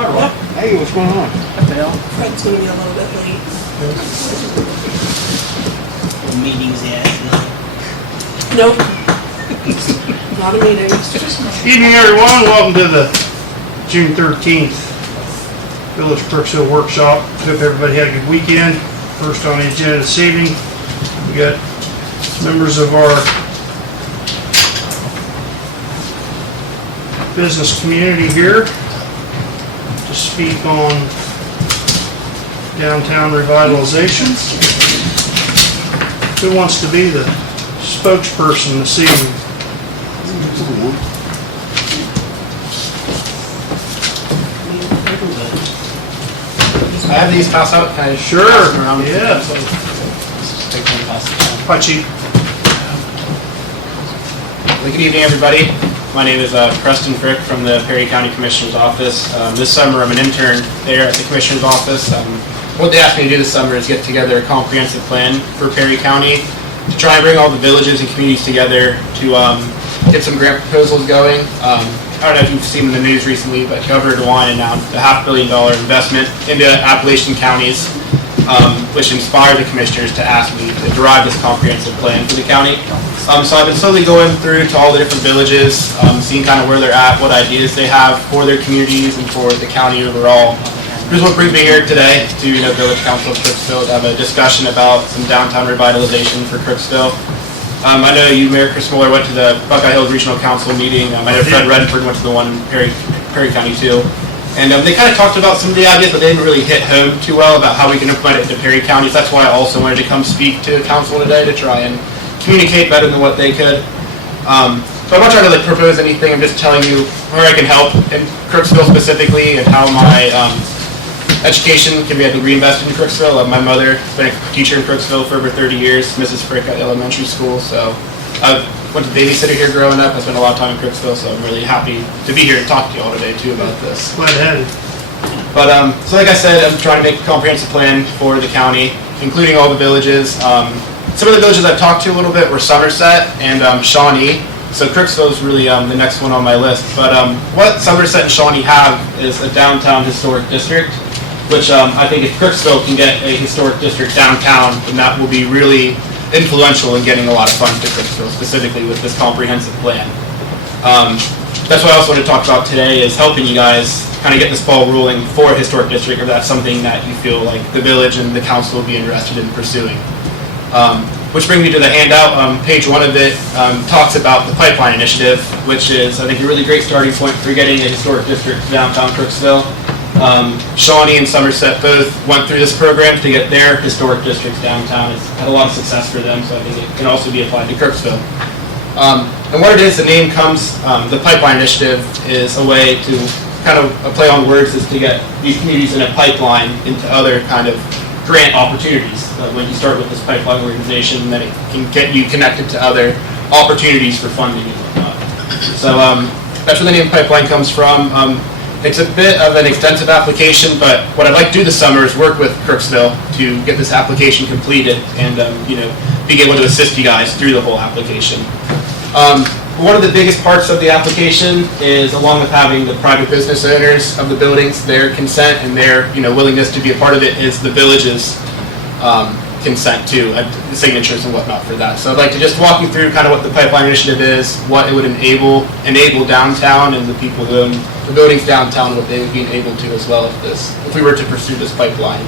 Hey, what's going on? What the hell? Fred's gonna be a little bit late. Meetings, yeah. Nope. Not a meeting. Evening, everyone. Welcome to the June 13th Village Crooksville Workshop. Hope everybody had a good weekend. First on the agenda this evening, we got members of our business community here to speak on downtown revitalization. Who wants to be the spokesperson this evening? I have these pass out, kind of Sure, pass them around. yeah. Just take one pass it down. Hi, Chief. Well, good evening, everybody. My name is Preston Frick from the Perry County Commissioner's Office. This summer, I'm an intern there at the Commissioner's Office. What they asked me to do this summer is get together a comprehensive plan for Perry County to try and bring all the villages and communities together to get some grant proposals going. I don't know if you've seen in the news recently, but Governor DeWine announced a $500 million investment into Appalachian counties, which inspired the commissioners to ask me to derive this comprehensive plan for the county. So I've been slowly going through to all the different villages, seeing kind of where they're at, what ideas they have for their communities and for the county overall. Here's what brings me here today to Village Council of Crooksville to have a discussion about some downtown revitalization for Crooksville. I know you, Mayor Chris Muller, went to the Buckeye Hills Regional Council meeting. I know Fred Redford went to the one in Perry County too. And they kind of talked about some of the ideas, but they didn't really hit home too well about how we can implement it into Perry County. So that's why I also wanted to come speak to council today to try and communicate better than what they could. So I'm not trying to propose anything. I'm just telling you where I can help in Crooksville specifically and how my education can be reinvested in Crooksville. My mother has been a teacher in Crooksville for over 30 years, Mrs. Frick at elementary school. So I went to babysitter here growing up. I spent a lot of time in Crooksville, so I'm really happy to be here to talk to you all today too about this. Glad to have you. But so like I said, I'm trying to make a comprehensive plan for the county, including all the villages. Some of the villages I've talked to a little bit were Somerset and Shawnee. So Crooksville is really the next one on my list. But what Somerset and Shawnee have is a downtown historic district, which I think if Crooksville can get a historic district downtown, then that will be really influential in getting a lot of funds to Crooksville, specifically with this comprehensive plan. That's what I also want to talk about today, is helping you guys kind of get this ball rolling for a historic district, if that's something that you feel like the village and the council will be interested in pursuing. Which brings me to the handout. Page 1 of it talks about the pipeline initiative, which is, I think, a really great starting point for getting a historic district to downtown Crooksville. Shawnee and Somerset both went through this program to get their historic districts downtown. It's had a lot of success for them, so I think it can also be applied to Crooksville. And what it is, the name comes, the pipeline initiative is a way to kind of a play on words, is to get these communities in a pipeline into other kind of grant opportunities. When you start with this pipeline organization, then it can get you connected to other opportunities for funding and whatnot. So that's where the name pipeline comes from. It's a bit of an extensive application, but what I'd like to do this summer is work with Crooksville to get this application completed and be able to assist you guys through the whole application. One of the biggest parts of the application is, along with having the private business owners of the buildings, their consent and their willingness to be a part of it, is the village's consent to signatures and whatnot for that. So I'd like to just walk you through kind of what the pipeline initiative is, what it would enable downtown and the people who own the buildings downtown, what they would be able to as well if we were to pursue this pipeline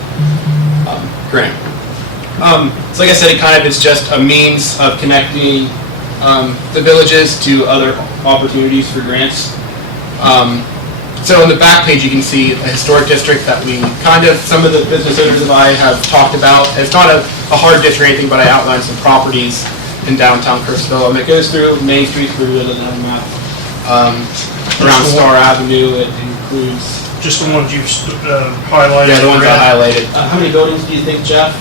grant. So like I said, it kind of is just a means of connecting the villages to other opportunities for grants. So on the back page, you can see a historic district that some of the business owners and I have talked about. It's not a hard district or anything, but I outlined some properties in downtown Crooksville. And it goes through Main Street, for those that have a map, around Star Avenue. It includes... Just the ones you've highlighted. Yeah, the ones I highlighted. How many buildings do you think, Jeff?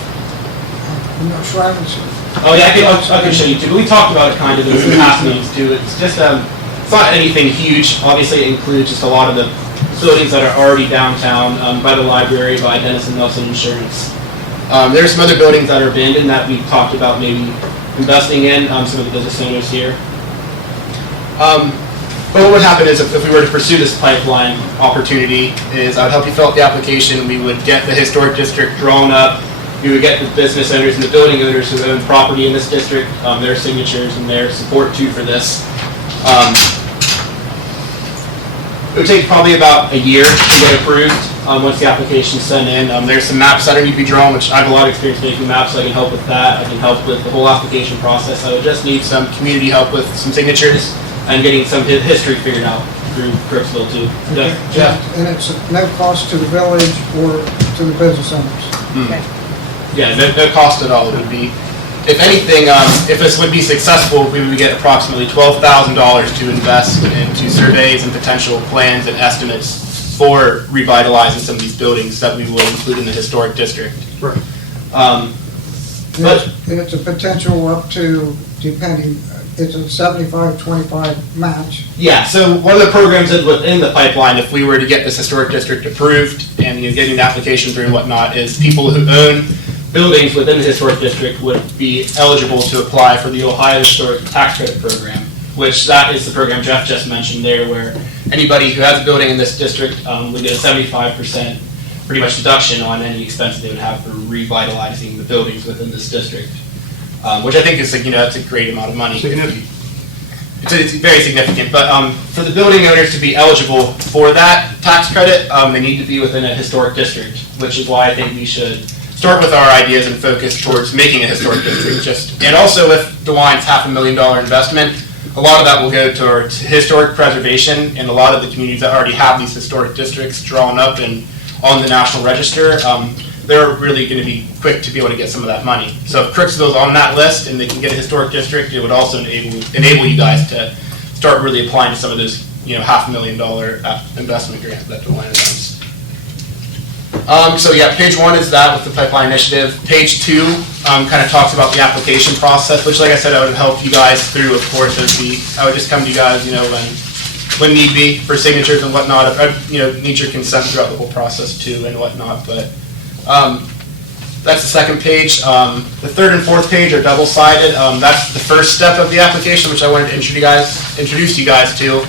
I'm not sure, I haven't seen it. Oh yeah, I can show you too. But we talked about it kind of in some past meetings too. It's just it's not anything huge. Obviously, it includes just a lot of the buildings that are already downtown, by the library, by Dennis and Nelson Insurance. There are some other buildings that are abandoned that we talked about maybe investing in, some of the business owners here. But what would happen is if we were to pursue this pipeline opportunity is I would help you fill out the application, we would get the historic district drawn up, we would get the business owners and the building owners who own property in this district, their signatures and their support too for this. It would take probably about a year to get approved once the application is sent in. There's some maps that need to be drawn, which I have a lot of experience making maps, so I can help with that. I can help with the whole application process. I would just need some community help with some signatures and getting some history figured out through Crooksville too. Jeff? And it's no cost to the village or to the business owners. Okay. Yeah, no cost at all. It would be, if anything, if this would be successful, we would get approximately $12,000 to invest into surveys and potential plans and estimates for revitalizing some of these buildings that we will include in the historic district. Right. And it's a potential up to, depending, it's a 75-25 match. Yeah, so one of the programs that within the pipeline, if we were to get this historic district approved and getting the application through and whatnot, is people who own buildings within the historic district would be eligible to apply for the Ohio Historic Tax Credit Program, which that is the program Jeff just mentioned there, where anybody who has a building in this district would get a 75% pretty much deduction on any expenses they would have for revitalizing the buildings within this district, which I think is that's a great amount of money. Significant. It's very significant, but for the building owners to be eligible for that tax credit, they need to be within a historic district, which is why I think we should start with our ideas and focus towards making a historic district. And also with DeWine's $500,000 investment, a lot of that will go towards historic preservation, and a lot of the communities that already have these historic districts drawn up and on the National Register, they're really going to be quick to be able to get some of that money. So if Crooksville's on that list and they can get a historic district, it would also enable you guys to start really applying to some of those $500,000 investment grants that DeWine has. So yeah, page 1 is that with the pipeline initiative. Page 2 kind of talks about the application process, which, like I said, I would help you guys through. Of course, I would just come to you guys, when need be for signatures and whatnot. I need your consent throughout the whole process too and whatnot. But that's the second page. The third and fourth page are double-sided. That's the first step of the application, which I wanted to introduce you guys to,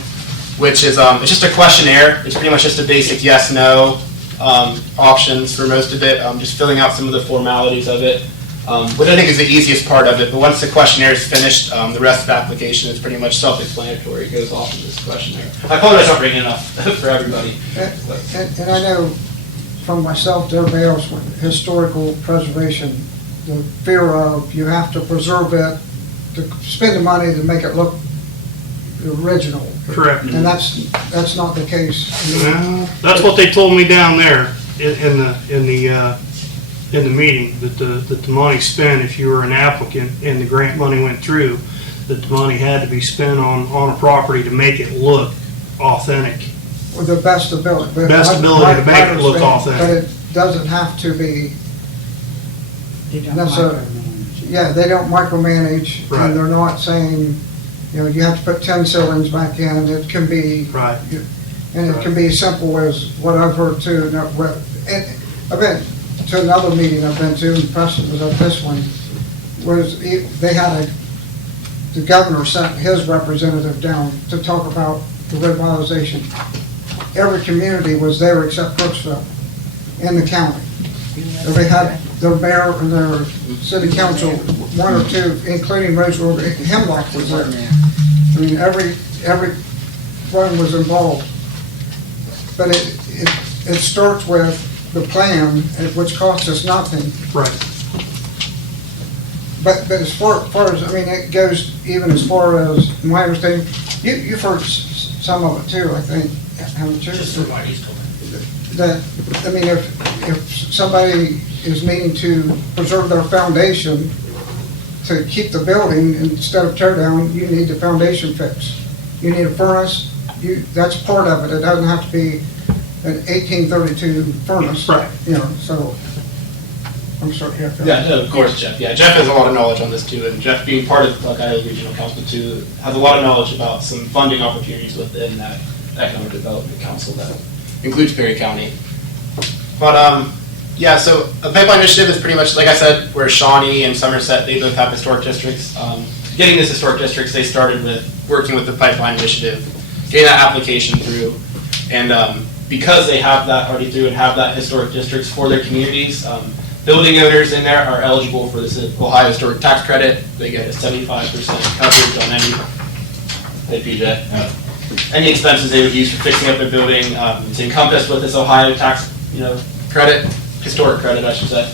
which is it's just a questionnaire. It's pretty much just a basic yes/no. Options for most of it, just filling out some of the formalities of it, which I think is the easiest part of it. But once the questionnaire is finished, the rest of the application is pretty much self-explanatory. It goes off of this questionnaire. I apologize for not bringing enough for everybody. And I know from myself to everybody else with historical preservation, the fear of you have to preserve it, to spend the money to make it look original. Correct. And that's not the case. Well, that's what they told me down there in the meeting, that the money spent, if you were an applicant and the grant money went through, that the money had to be spent on a property to make it look authentic. With the best ability. But Best ability to make it look authentic. But it doesn't have to be necessarily. Yeah, they don't micromanage, Right. and they're not saying, you have to put 10 ceilings back in. It can be, Right. and it can be simple as what I've heard too. And I've been to another meeting I've been to, and Preston was at this one, was they had the governor sent his representative down to talk about the revitalization. Every community was there except Crooksville in the county. They had their mayor and their city council, one or two, including Roseville, Hemlock was there. I mean, every one was involved. But it starts with the plan, which costs us nothing. Right. But as far as, it goes even as far as, my understanding, you've heard some of it too, I think, haven't you? Just from what he's told me. That, if somebody is needing to preserve their foundation to keep the building instead of tear down, you need the foundation fixed. You need a furnace, that's part of it. It doesn't have to be an 1832 furnace. Right. So, I'm sorry. Yeah, no, of course, Jeff. Yeah, Jeff has a lot of knowledge on this too, and Jeff, being part of Ohio Regional Council too, has a lot of knowledge about some funding opportunities within that Economic Development Council that includes Perry County. But yeah, so a pipeline initiative is pretty much, like I said, where Shawnee and Somerset, they both have historic districts. Getting this historic districts, they started with working with the pipeline initiative, getting that application through. And because they have that already through and have that historic districts for their communities, building owners in there are eligible for this Ohio Historic Tax Credit. They get a 75% coverage on any expenses they would use for fixing up their building. It's encompassed with this Ohio tax, credit, historic credit, I should say.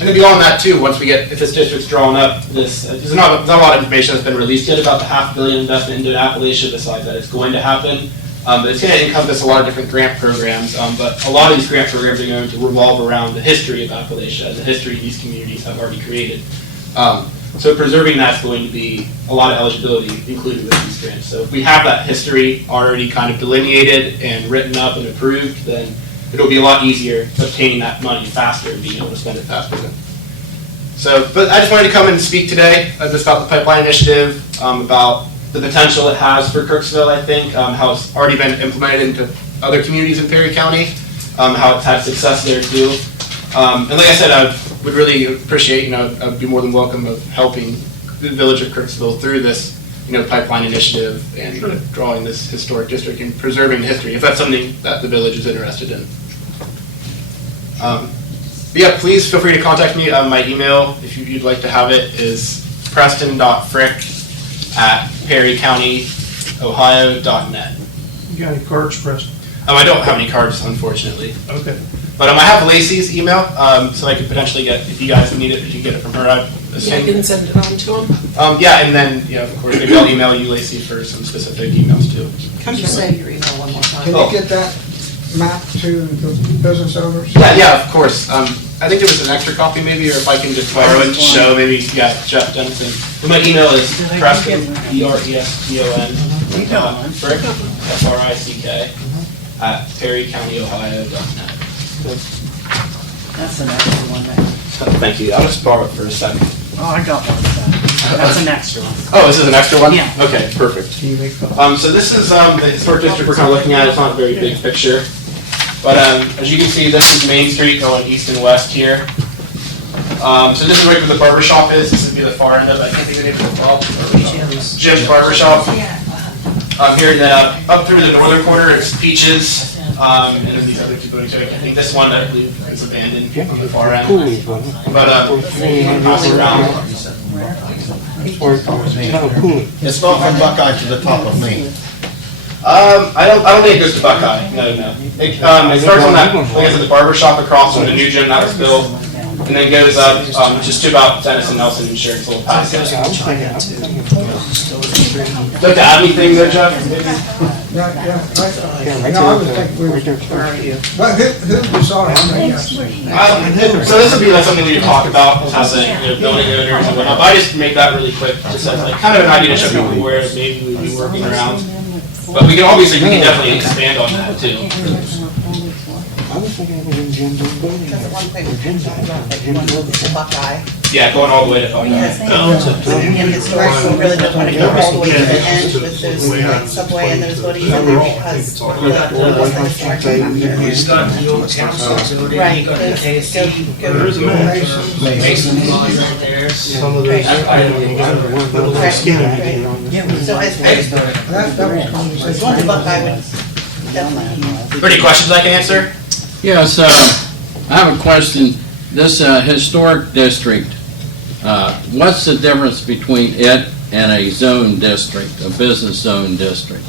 And then beyond that too, once we get, if this district's drawn up, there's not a lot of information that's been released yet about the $500 million investment into Appalachia, besides that it's going to happen. But it's going to encompass a lot of different grant programs, but a lot of these grant programs are going to revolve around the history of Appalachia and the history these communities have already created. So preserving that's going to be a lot of eligibility included with these grants. So if we have that history already kind of delineated and written up and approved, then it'll be a lot easier obtaining that money faster and being able to spend it faster. So, but I just wanted to come and speak today just about the pipeline initiative, about the potential it has for Crooksville, I think, how it's already been implemented into other communities in Perry County, how it's had success there too. And like I said, I would really appreciate, I'd be more than welcome of helping the village of Crooksville through this, pipeline initiative and drawing this historic district and preserving the history, if that's something that the village is interested in. But yeah, please feel free to contact me. My email, if you'd like to have it, is preston.frick@perrycountyohio.net. You got any cards, Preston? I don't have any cards, unfortunately. Okay. But I have Lacey's email, so I could potentially get, if you guys need it, you can get it from her. Yeah, you can send it on to them. Yeah, and then, of course, maybe I'll email you, Lacey, for some specific emails too. Can you say your email one more time? Can you get that map to the business owners? Yeah, of course. I think there was an extra copy maybe, or if I can just borrow it and show, maybe, Jeff Denison. But my email is Preston, Preston, Frick, Frick, @perrycountyohio.net. That's the next one there. Thank you. I'll just borrow it for a second. Oh, I got one of that. That's an extra one. Oh, this is an extra one? Yeah. Okay, perfect. Can you make copies? So this is the historic district we're kind of looking at. It's not a very big picture. But as you can see, this is Main Street going east and west here. So this is right where the barber shop is. This would be the far end of it. I can't think of the name of the Jim's Barber Shop. Here, and then up through the northern corner, it's Peaches. And then these other two buildings. I think this one I believe is abandoned on the far end. But pass it around. It's not from Buckeye to the top of Main. I don't think it goes to Buckeye. No. It starts on that, like I said, the barber shop across from the new gym that was built, and then goes up just to about Dennis and Nelson Insurance, a little past that. Would you like to add anything there, Jeff? Yeah, I would think we would. But who decided on that? So this would be like something we could talk about as a building owners and whatnot. But I just make that really quick, just as like kind of an idea to show people where maybe we'd be working around. But we can definitely expand on that too. Because at one point we were talking about like one over to Buckeye. Yeah, going all the way to Buckeye. Because in historical, really don't want to go all the way to the end with those like subway and those loadings in there because we're not doing the historic chapter. Right, go. Mason's on right there. Some of those. So I That was conversation. going to Buckeye would definitely. Are there any questions I can answer? Yes, I have a question. This historic district, what's the difference between it and a zone district, a business zone district?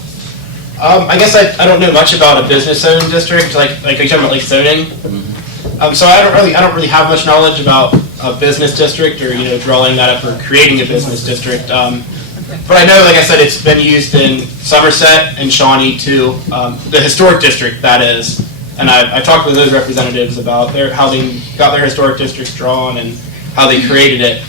I guess I don't know much about a business zone district, like are you talking about like zoning? So I don't really have much knowledge about a business district or drawing that up or creating a business district. But I know, like I said, it's been used in Somerset and Shawnee too, the historic district that is. And I talked with those representatives about how they got their historic districts drawn and how they created it,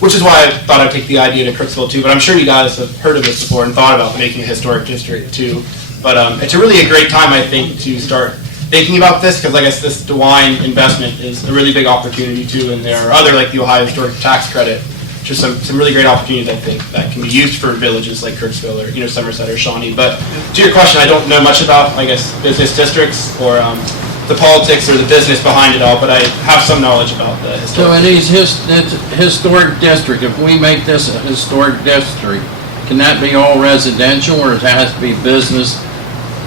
which is why I thought I'd take the idea to Crooksville too. But I'm sure you guys have heard of this before and thought about making a historic district too. But it's a really great time, I think, to start thinking about this because I guess this DeWine investment is a really big opportunity too. And there are other, like the Ohio Historic Tax Credit, just some really great opportunities, I think, that can be used for villages like Crooksville or Somerset or Shawnee. But to your question, I don't know much about, I guess, business districts or the politics or the business behind it all, but I have some knowledge about the So historic. in these historic district, if we make this a historic district, can that be all residential, or it has to be business,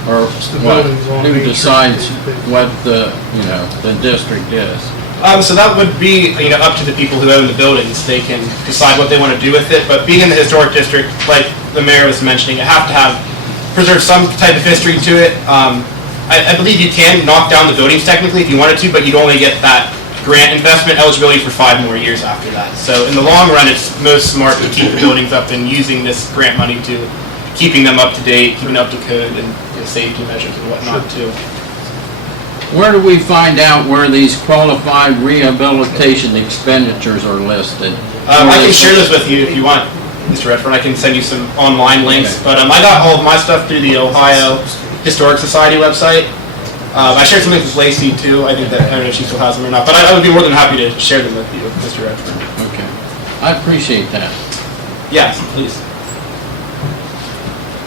or what? buildings on Who Main Street. decides what the, the district is? So that would be, up to the people who own the buildings. They can decide what they want to do with it, but being in the historic district, like the mayor was mentioning, you have to preserve some type of history to it. I believe you can knock down the buildings technically if you wanted to, but you'd only get that grant investment eligibility for 5 more years after that. So in the long run, it's most smart to keep the buildings up and using this grant money to keeping them up to date, keeping up to code, and safety measures and whatnot too. Where do we find out where these qualified rehabilitation expenditures are listed? I can share this with you if you want, Mr. Redford. I can send you some online links, but I got all of my stuff through the Ohio Historic Society website. I shared some links with Lacey too. I don't know if she still has them or not, but I would be more than happy to share them with you, Mr. Redford. Okay, I appreciate that. Yes, please.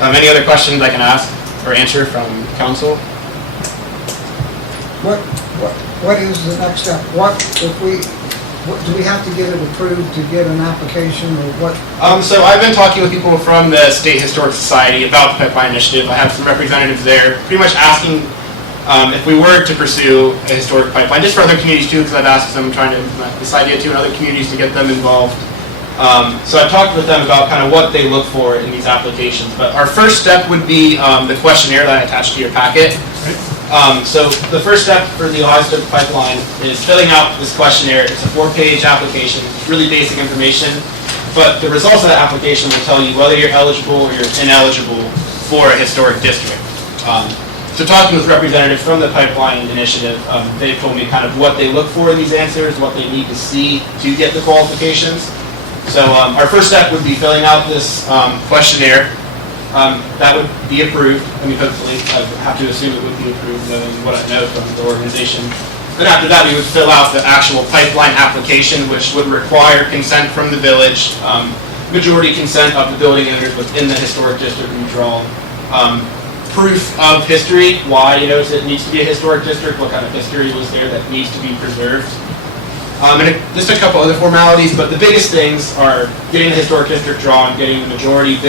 Any other questions I can ask or answer from council? What is the next step? Do we have to get it approved to get an application, or what? So I've been talking with people from the State Historic Society about the pipeline initiative. I have some representatives there pretty much asking if we were to pursue a historic pipeline, just for other communities too, because I've asked them, trying to implement this idea too in other communities to get them involved. So I talked with them about kind of what they look for in these applications. But our first step would be the questionnaire that I attached to your packet. So the first step for the Ohio State Pipeline is filling out this questionnaire. It's a 4-page application, really basic information, but the results of that application will tell you whether you're eligible or you're ineligible for a historic district. So talking with representatives from the Pipeline Initiative, they told me kind of what they look for in these answers, what they need to see to get the qualifications. So our first step would be filling out this questionnaire. That would be approved. I mean, hopefully, I have to assume it would be approved knowing what I know from the organization. Then after that, we would fill out the actual pipeline application, which would require consent from the village, majority consent of the building owners within the historic district we draw, proof of history, why it needs to be a historic district, what kind of history was there that needs to be preserved. And just a couple other formalities, but the biggest things are getting the historic district drawn, getting the majority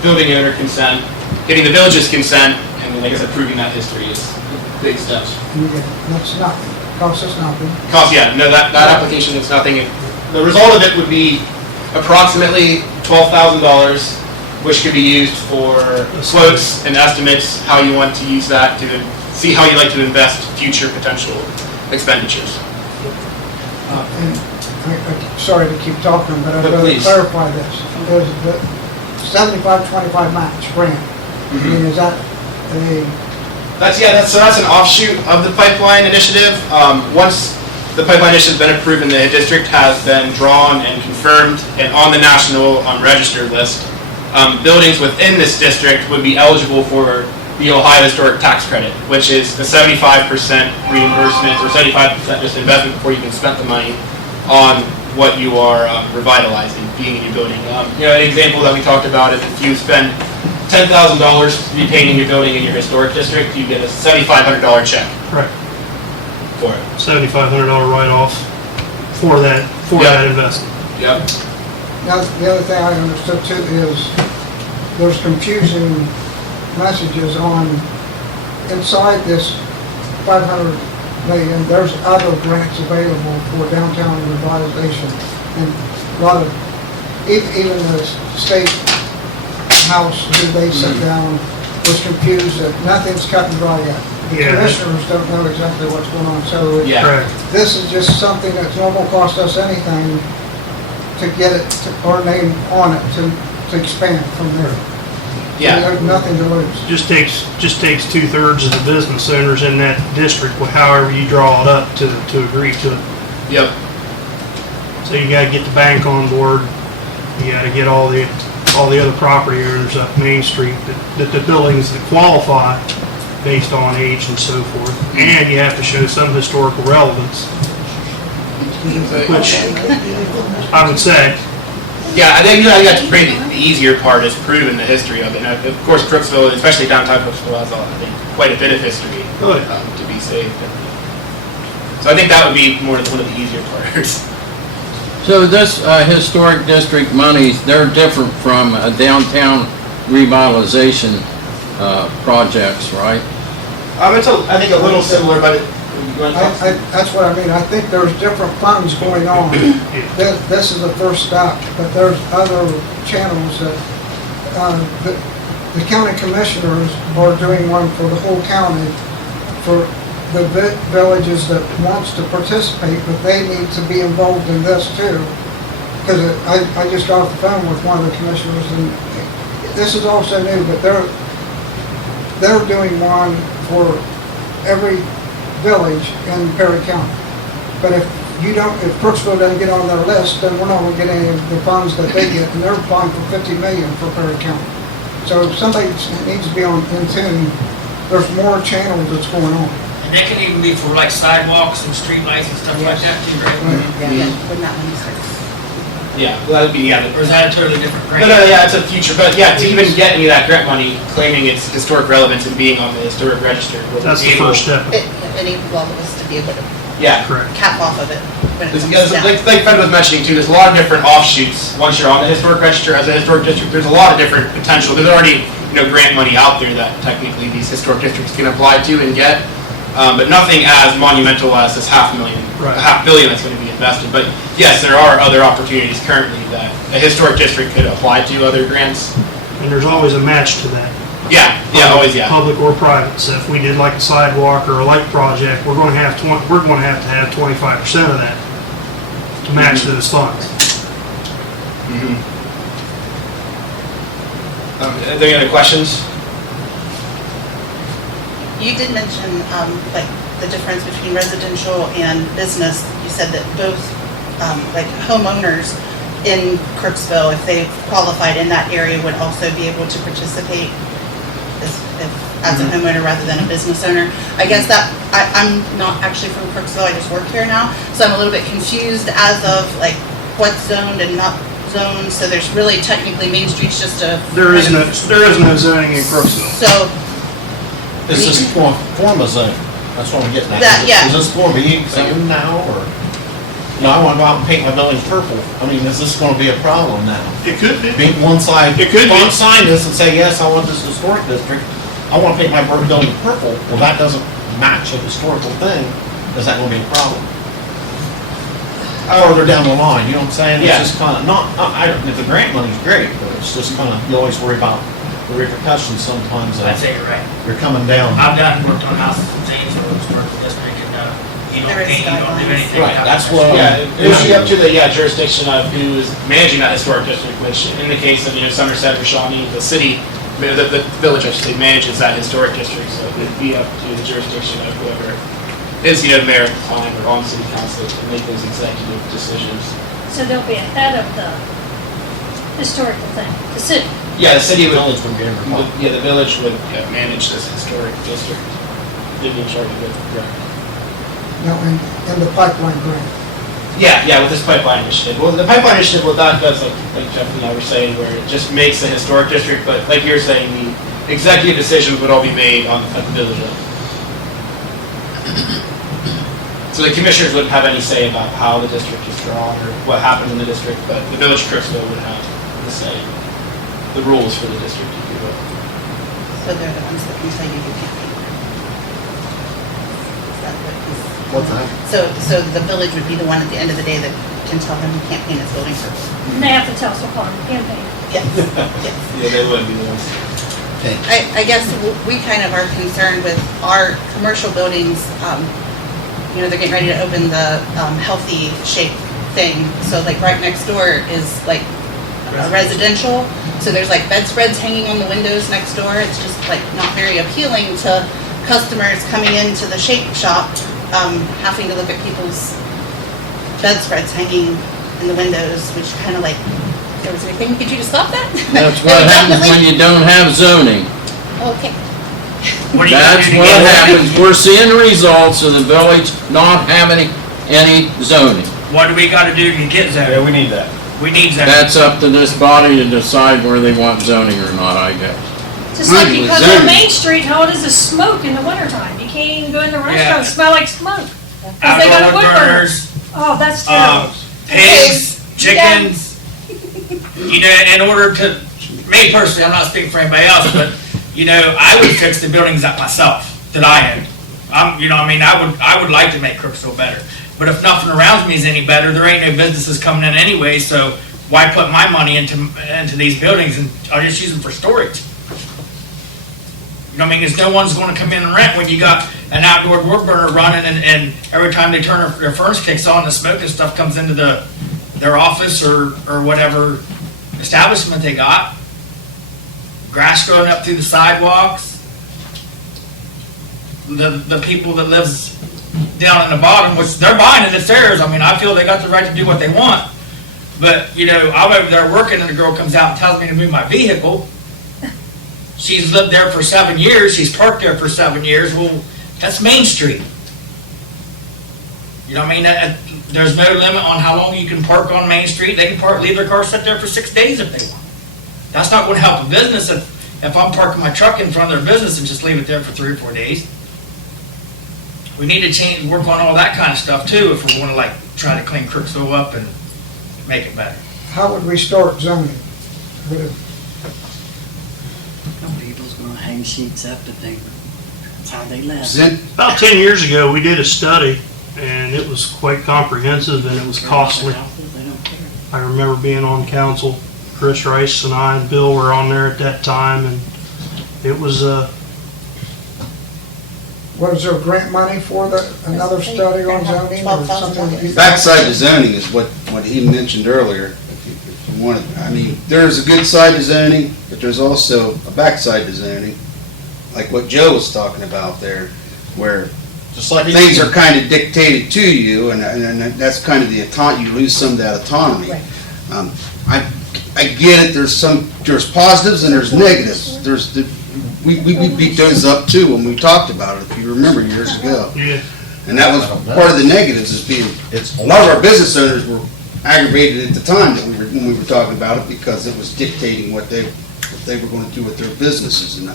building owner consent, getting the village's consent, and then I guess approving that history is big steps. That's nothing, costs us nothing. That application is nothing. The result of it would be approximately $12,000, which could be used for quotes and estimates, how you want to use that to see how you like to invest future potential expenditures. And I'm sorry to keep talking, but I'd rather Please. clarify this. There's the 75-25 match grant. I mean, is that That's an offshoot of the pipeline initiative. Once the pipeline initiative has been approved and the district has been drawn and confirmed and on the national register list, buildings within this district would be eligible for the Ohio Historic Tax Credit, which is the 75% reimbursement or 75% just investment before you can spend the money on what you are revitalizing, being in your building. An example that we talked about is if you spend $10,000 repainting your building in your historic district, you get a $7,500 check. Correct. For it. $7,500 write-off for that investment. Yep. Now, the other thing I understood too is there's confusing messages on inside this 500 million, there's other grants available for downtown revitalization. And a lot of, even the state house, who they sit down, was confused that nothing's cut and dry yet. The commissioners don't know exactly what's going on, so Correct. this is just something that's normal, cost us anything to get it, our name on it, to expand from there. Yeah. There's nothing to lose. Just takes 2/3 of the business owners in that district, however you draw it up to agree to it. Yep. So you gotta get the bank on board, you gotta get all the other property owners up Main Street, that the buildings that qualify based on age and so forth, and you have to show some historical relevance, which I would say, Yeah, I think that's pretty the easier part is proving the history of it. Now, of course, Crooksville, especially downtown Crooksville, has quite a bit of history to be saved. So I think that would be one of the easier parts. So this historic district monies, they're different from downtown revitalization projects, right? I think a little similar, but That's what I mean, I think there's different funds going on. This is the first step, but there's other channels that, the county commissioners are doing one for the whole county, for the villages that wants to participate, but they need to be involved in this too. Because I just got off the phone with one of the commissioners, and this is also new, but they're doing one for every village in Perry County. But if Crooksville doesn't get on their list, then we're not gonna get any of the funds that they get, and they're applying for 50 million for Perry County. So somebody needs to be in tune. There's more channels that's going on. And that can even be for like sidewalks and streetlights and stuff like that too, right? Yeah, when that one starts. yeah, well, that would be, Or is that a totally different grant? No, yeah, it's a future, but yeah, to even get any of that grant money, claiming its historic relevance and being on the historic register. That's the first step. It enables all of us to be able to Yeah. Correct. cap off of it when it comes Because, down. like Fred was mentioning too, there's a lot of different offshoots. Once you're on the historic register as a historic district, there's a lot of different potential. There's already, grant money out there that technically these historic districts can apply to and get. But nothing as monumental as this Right. $500 million that's going to be invested. But yes, there are other opportunities currently that a historic district could apply to other grants. And there's always a match to that. Yeah, always, yeah. Public or private. So if we did like a sidewalk or a light project, we're going to have to have 25% of that to match those funds. Are there any other questions? You did mention, like, the difference between residential and business. You said that both, like, homeowners in Crooksville, if they qualified in that area, would also be able to participate as a homeowner rather than a business owner. I guess that, I'm not actually from Crooksville, I just work here now, so I'm a little bit confused as of, like, what's zoned and not zoned, so there's really technically Main Street's just a... There is no zoning in Crooksville. So, Is this form of zone? That's what I'm getting at. That, yeah. Is this for being zoned now, or? I want to go out and paint my building purple. I mean, is this going to be a problem now? It could be. Being one side, It could be. one sign this and say, yes, I want this historic district. I want to paint my building purple. Well, that doesn't match a historical thing. Is that going to be a problem? Further down the line, you know what I'm saying? Yeah. It's just kind of the grant money's great, but it's just kind of, you always worry about the repercussions sometimes. I'd say you're right. You're coming down. I've worked on houses and things for the historical district, and you don't There is paint, you don't do guidelines. anything. Right, without that's the what- Yeah, it would be up to the jurisdiction of who is managing that historic district, which in the case of, Somerset or Shawnee, the city, the village, I should say, manages that historic district, so it'd be up to the jurisdiction of whoever is, the mayor at the time or on city council to make those executive decisions. So they'll be ahead of the historical thing, the city. Yeah, the city would, Village would be involved. the village would manage this historic district. They'd be in charge of it, correct. No, in the pipeline grant. Yeah, with this pipeline initiative. Well, the pipeline initiative, well, that does, like Jeff and I were saying, where it just makes the historic district, but like you're saying, the executive decisions would all be made at the village level. So the commissioners wouldn't have any say about how the district is drawn or what happened in the district, but the village of Crooksville would have the say, the rules for the district, if you will. so they're the ones that can tell you you can't paint. Is that what he's... What's that? So the village would be the one at the end of the day that can tell him he can't paint his building purple. And they have to tell us upon campaign. Yes, yes. Yeah, they would be the ones. Okay. I guess we kind of are concerned with our commercial buildings, they're getting ready to open the healthy shape thing. So like right next door is like residential. So there's like bedspreads hanging on the windows next door. It's just like not very appealing to customers coming into the shape shop, having to look at people's bedspreads hanging in the windows, which kind of like, there was anything we could do to stop that? That's what happens when you don't have zoning. Okay. What are you gonna That's do to what get it? happens. We're seeing the results of the village not having any zoning. What do we gotta do to get zoning? we need that. We need zoning. That's up to this body to decide whether they want zoning or not, I guess. Just like Usually because zoning. on Main Street, how it is to smoke in the wintertime. You can't even go in the restaurant, Yeah. smell like smoke. Because they got Outdoor a wood wood burner. burners, Oh, that's terrible. pigs, chickens. You know, in order to, me personally, I'm not speaking for anybody else, but, you know, I would fix the buildings up myself that I own. You know, I mean, I would like to make Crooksville better. But if nothing around me is any better, there ain't no businesses coming in anyway, so why put my money into these buildings and I'll just use them for storage? You know what I mean? Because no one's gonna come in and rent when you got an outdoor wood burner running and every time they turn their furnace kicks on, the smoke and stuff comes into their office or whatever establishment they got. Grass growing up through the sidewalks. The people that lives down in the bottom, which they're buying it, it's theirs. I mean, I feel they got the right to do what they want. But, you know, I'm over there working and the girl comes out and tells me to move my vehicle. She's lived there for 7 years. She's parked there for 7 years. Well, that's Main Street. You know what I mean? There's no limit on how long you can park on Main Street. They can leave their car sit there for 6 days if they want. That's not going to help a business if I'm parking my truck in front of their business and just leave it there for 3 or 4 days. We need to work on all that kind of stuff too if we want to like try to clean Crooksville up and make it better. How would we start zoning? Would it- Some people's gonna hang sheets up that that's how they live. About 10 years ago, we did a study, and it was quite comprehensive, and it was costly. They don't care. I remember being on council, Chris Rice and I and Bill were on there at that time, and it was, Was there grant money for another study on zoning or something? Backside to zoning is what he mentioned earlier. If you wanted, I mean, there's a good side to zoning, but there's also a backside to zoning, like what Joe was talking about there, where Just like things are kind of dictated to you, and that's kind of you lose some of that autonomy. I get it. There's positives and there's negatives. We beat those up too when we talked about it, if you remember years ago. yeah. And that was part of the negatives is a lot of our business owners were aggravated at the time when we were talking about it because it was dictating what they were going to do with their businesses. And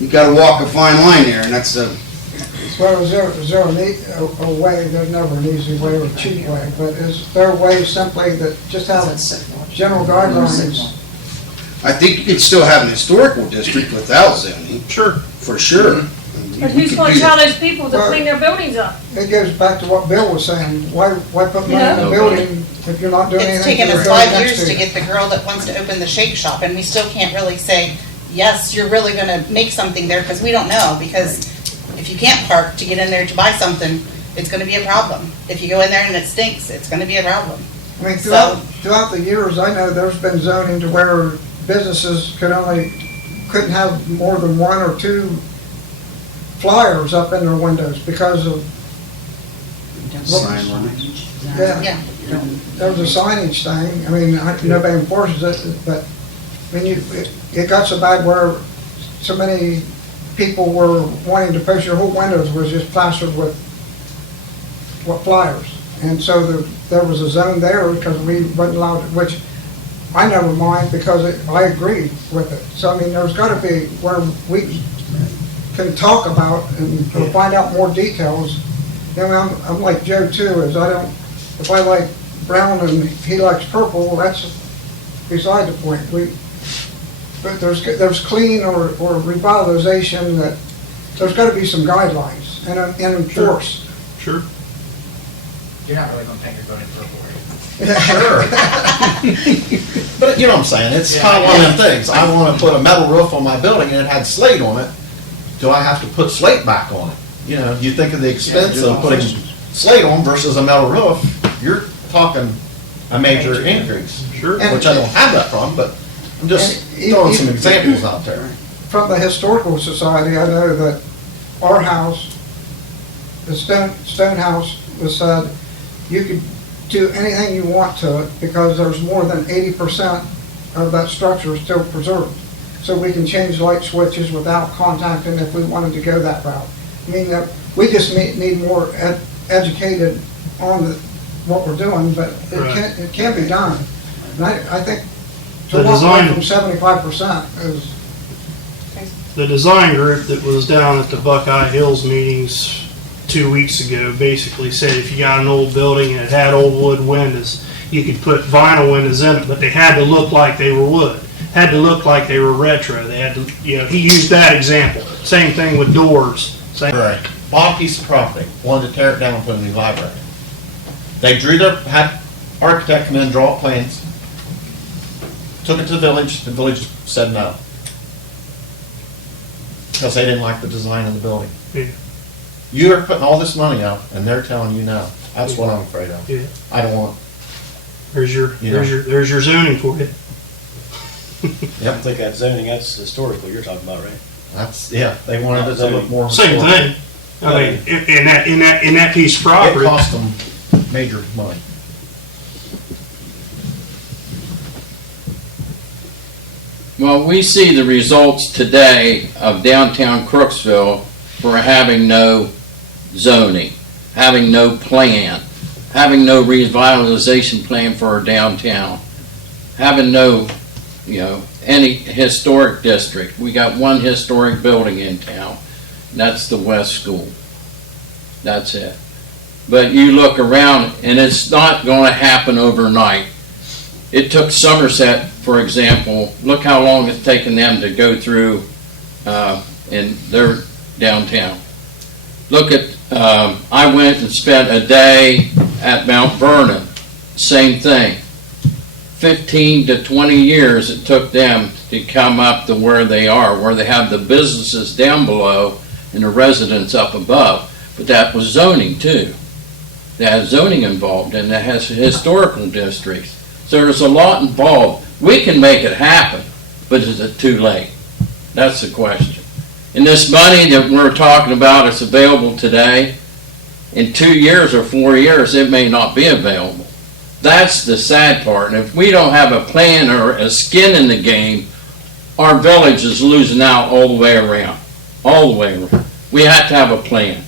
you got to walk a fine line there, and that's Well, is there a way, there's never an easy way or a cheap way, but is there a way simply that just have general guidelines? I think you could still have an historical district without zoning, Sure. for sure. But who's gonna tell those people to clean their buildings up? It goes back to what Bill was saying, why put money in a building if you're not doing It's anything taken to the us building 5 next years to to you? get the girl that wants to open the shake shop, and we still can't really say, yes, you're really gonna make something there, because we don't know, because if you can't park to get in there to buy something, it's gonna be a problem. If you go in there and it stinks, it's gonna be a problem. I mean, throughout the years, I know there's been zoning to where businesses couldn't have more than 1 or 2 flyers up in their windows because of, Sign limits. Yeah. there was a signage thing. I mean, nobody enforces it, but, I mean, it got so bad where so many people were wanting to post your whole windows was just plastered with flyers. And so there was a zone there because we wasn't allowed, which I never mind because I agree with it. So, I mean, there's got to be where we can talk about and find out more details. You know, I'm like Joe too, is if I like brown and he likes purple, well, that's beside the point. But there's clean or revitalization, that there's got to be some guidelines and enforced. Sure. You're not really gonna think you're going to purple. Sure. But you know what I'm saying, it's kind of one of them things. I want to put a metal roof on my building and it had slate on it. Do I have to put slate back on it? You know, you think of the expense of putting slate on versus a metal roof, you're talking a major increase. Sure. Which I don't have that problem, but I'm just throwing some examples out there. From the Historical Society, I know that our house, the stone house, was said you could do anything you want to it because there's more than 80% of that structure is still preserved. So we can change light switches without contacting if we wanted to go that route. I mean, we just need more educated on what we're doing, but it can be done. And I think to walk away from 75% is... The design group that was down at the Buckeye Hills meetings 2 weeks ago basically said if you got an old building and it had old wood windows, you could put vinyl windows in it, but they had to look like they were wood. Had to look like they were retro. They had to, he used that example. Same thing with doors. Same. Right. Bought a piece of property, wanted to tear it down and put a new library. They had architect come in, draw up plans, took it to the village said no. Because they didn't like the design of the building. Yeah. You are putting all this money up and they're telling you no. That's what I'm afraid of. Yeah. I don't want. There's your zoning for you. Yep. I think that zoning, that's historical you're talking about, right? They wanted it to look more. Same thing. I mean, in that piece of property. It cost them major money. Well, we see the results today of downtown Crooksville for having no zoning, having no plan, having no revitalization plan for our downtown, having no, any historic district. We got one historic building in town, and that's the West School. That's it. But you look around, and it's not going to happen overnight. It took Somerset, for example, look how long it's taken them to go through in their downtown. Look at, I went and spent a day at Mount Vernon, same thing. 15 to 20 years it took them to come up to where they are, where they have the businesses down below and the residents up above. But that was zoning too. That has zoning involved, and that has historical districts. So there's a lot involved. We can make it happen, but is it too late? That's the question. And this money that we're talking about is available today. In 2 years or 4 years, it may not be available. That's the sad part. And if we don't have a plan or a skin in the game, our village is losing out all the way around. All the way around. We have to have a plan.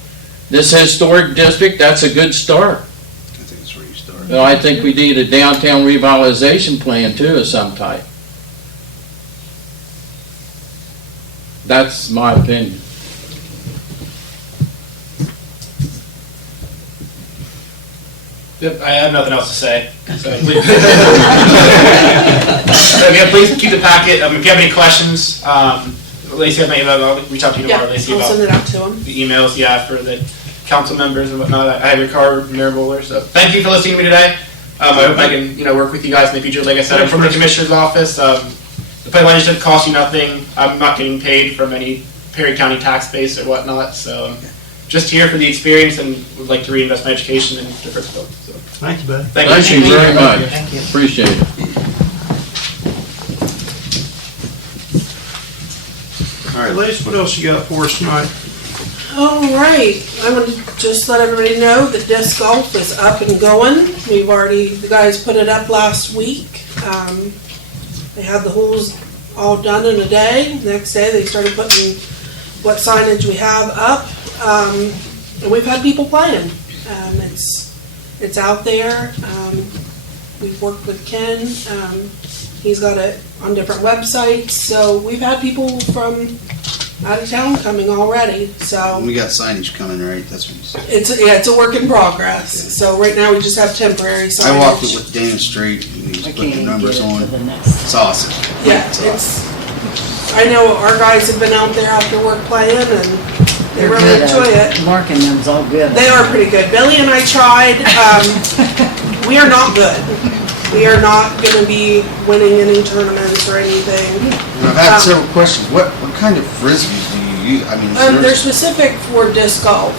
This historic district, that's a good start. I think that's where you start. Well, I think we need a downtown revitalization plan too of some type. That's my opinion. Yep, I have nothing else to say. So please, please keep the packet. If you have any questions, Lacey, I will reach out to you tomorrow, Lacey, I'll about send it out to them. the emails, for the council members and whatnot. I have your card, mirror roller. So thank you for listening to me today. I hope I can, work with you guys in the future. Like I said, I'm from the commissioner's office. The pipeline just costs you nothing. I'm not getting paid from any Perry County tax base or whatnot. So I'm just here for the experience and would like to reinvest my education in Crooksville. So Thank you, bud. thank Thank you very much. Thank you. Appreciate it. All right, ladies, what else you got for us tonight? All right, I want to just let everybody know that disc golf is up and going. The guys put it up last week. They had the holes all done in a day. Next day, they started putting what signage we have up. And we've had people playing. It's out there. We've worked with Ken. He's got it on different websites. So we've had people from out of town coming already. So We got signage coming, right? That's what you said. it's a work in progress. So right now we just have temporary signage. I walked it with Dan Street, and he's I putting can't the numbers get it on. to the next. It's awesome. Yeah, I know our guys have been out there after work playing and they They're really good at enjoy it. Marking them's all good. They are pretty good. Billy and I tried. We are not good. We are not going to be winning any tournaments or anything. And I've had several questions. What kind of frisbees do you use? I mean, They're there's, specific for disc golf.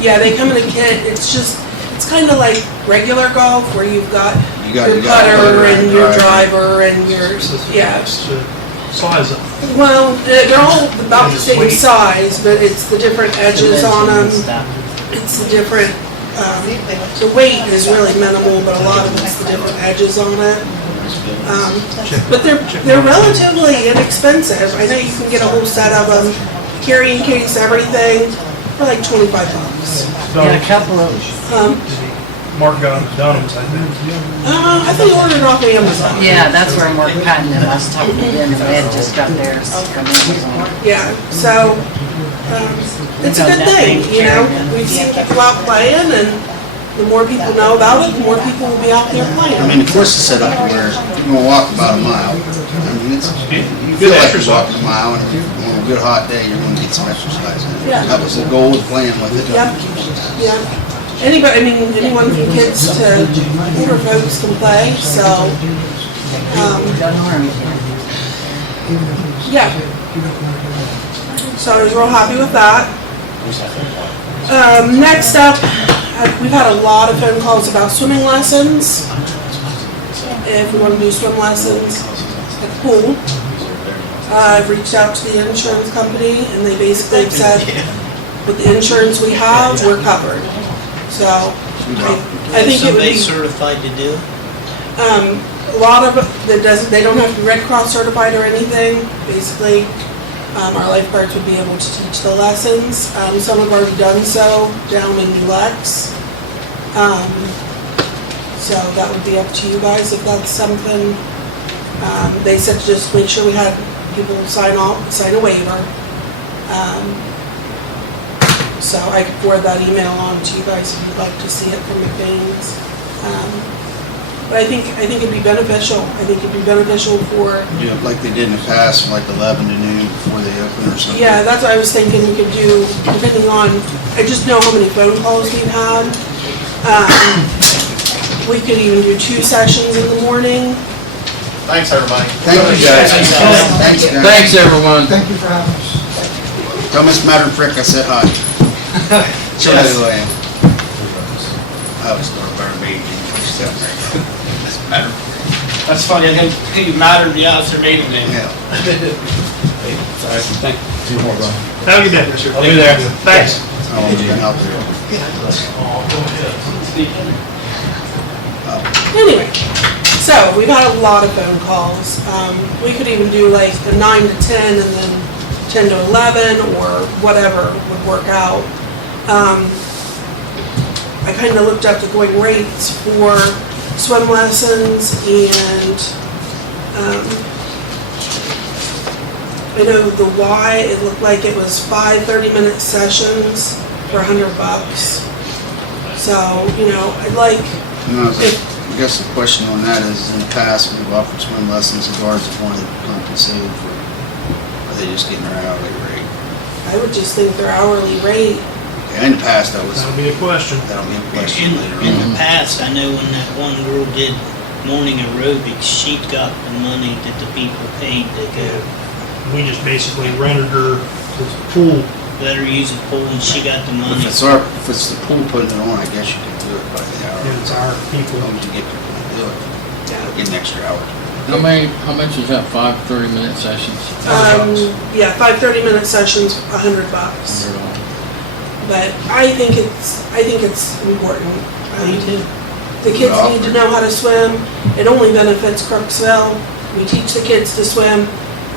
Yeah, they come in a kit. It's kind of like regular golf where you've got your putter and your driver and your, yeah. Size up. Well, they're all about the same size, but it's the different edges on them. It's the different, the weight is really minimal, but a lot of it's the different edges on it. But they're relatively inexpensive. I know you can get a whole set of them, carrying case, everything, for like $25. Got a couple of, Mark got them done, I think. I think you ordered off Amazon. yeah, that's where I'm working on them. I was talking to them and they had just got theirs from Amazon. Yeah, so, it's a good thing, We've seen people out playing and the more people know about it, the more people will be out there I playing. mean, the course is set up where you're gonna walk about a mile. I mean, it's, you feel like you're walking a mile, and on a good hot day, you're gonna get some exercise in. Yeah. That was the goal of playing with it. Yep, yeah. Anybody, I mean, anyone from kids to older folks can play, so, Doesn't harm you. yeah. So I was real happy with that. Next up, we've had a lot of phone calls about swimming lessons. If we want to do swim lessons at the pool. I've reached out to the insurance company and they basically have said, with the insurance we have, we're covered. So, I think it would be. certified to do it? A lot of, they don't have to be Red Cross certified or anything, basically. Our lifeguards would be able to teach the lessons. Some have already done so down in New Lex. So that would be up to you guys if that's something. They said to just make sure we had people sign a waiver. So I could forward that email on to you guys if you'd like to see it from McBain's. But I think it'd be beneficial. I think it'd be beneficial for. Yeah, like they did in the past, from like 11 to noon before they open or something. Yeah, that's what I was thinking we could do, depending on, I just know how many phone calls we've had. We could even do 2 sessions in the morning. Thanks, everybody. Thank you, guys. Thanks, guys. Thanks, everyone. Thank you for having us. Tell Miss Madam Frick I said hi. She'll know who I am. I was going to burn me. That's funny, I think you mattered, yeah, it's your maiden name. Yeah. Sorry, thank you. 2 more, Brian. Have a good day, Mr. I'll be there. Thanks. I'll be out there. Anyway, so we've had a lot of phone calls. We could even do like the 9 to 10 and then 10 to 11 or whatever would work out. I kind of looked up the going rates for swim lessons and I know the Y, it looked like it was 5 30-minute sessions for $100. So, I'd like, I guess the question on that is, in the past, we've offered swim lessons, the guards have wanted compensated for, are they just getting their hourly rate? I would just think their hourly rate. Okay, in the past, that'll be a question. That'll be a question later on. In the past, I know when that one girl did morning aerobics, she got the money that the people paid to go. We just basically rented her the pool. Let her use a pool and she got the money. If it's the pool putting it on, I guess you can do it by the hour. Yeah, it's our people. As long as you get people to do it, get an extra hour. How much is that, 5 30-minute sessions? Yeah, 5 30-minute sessions, $100. But I think it's important. Me too. The kids need to know how to swim. It only benefits Crooksville. We teach the kids to swim.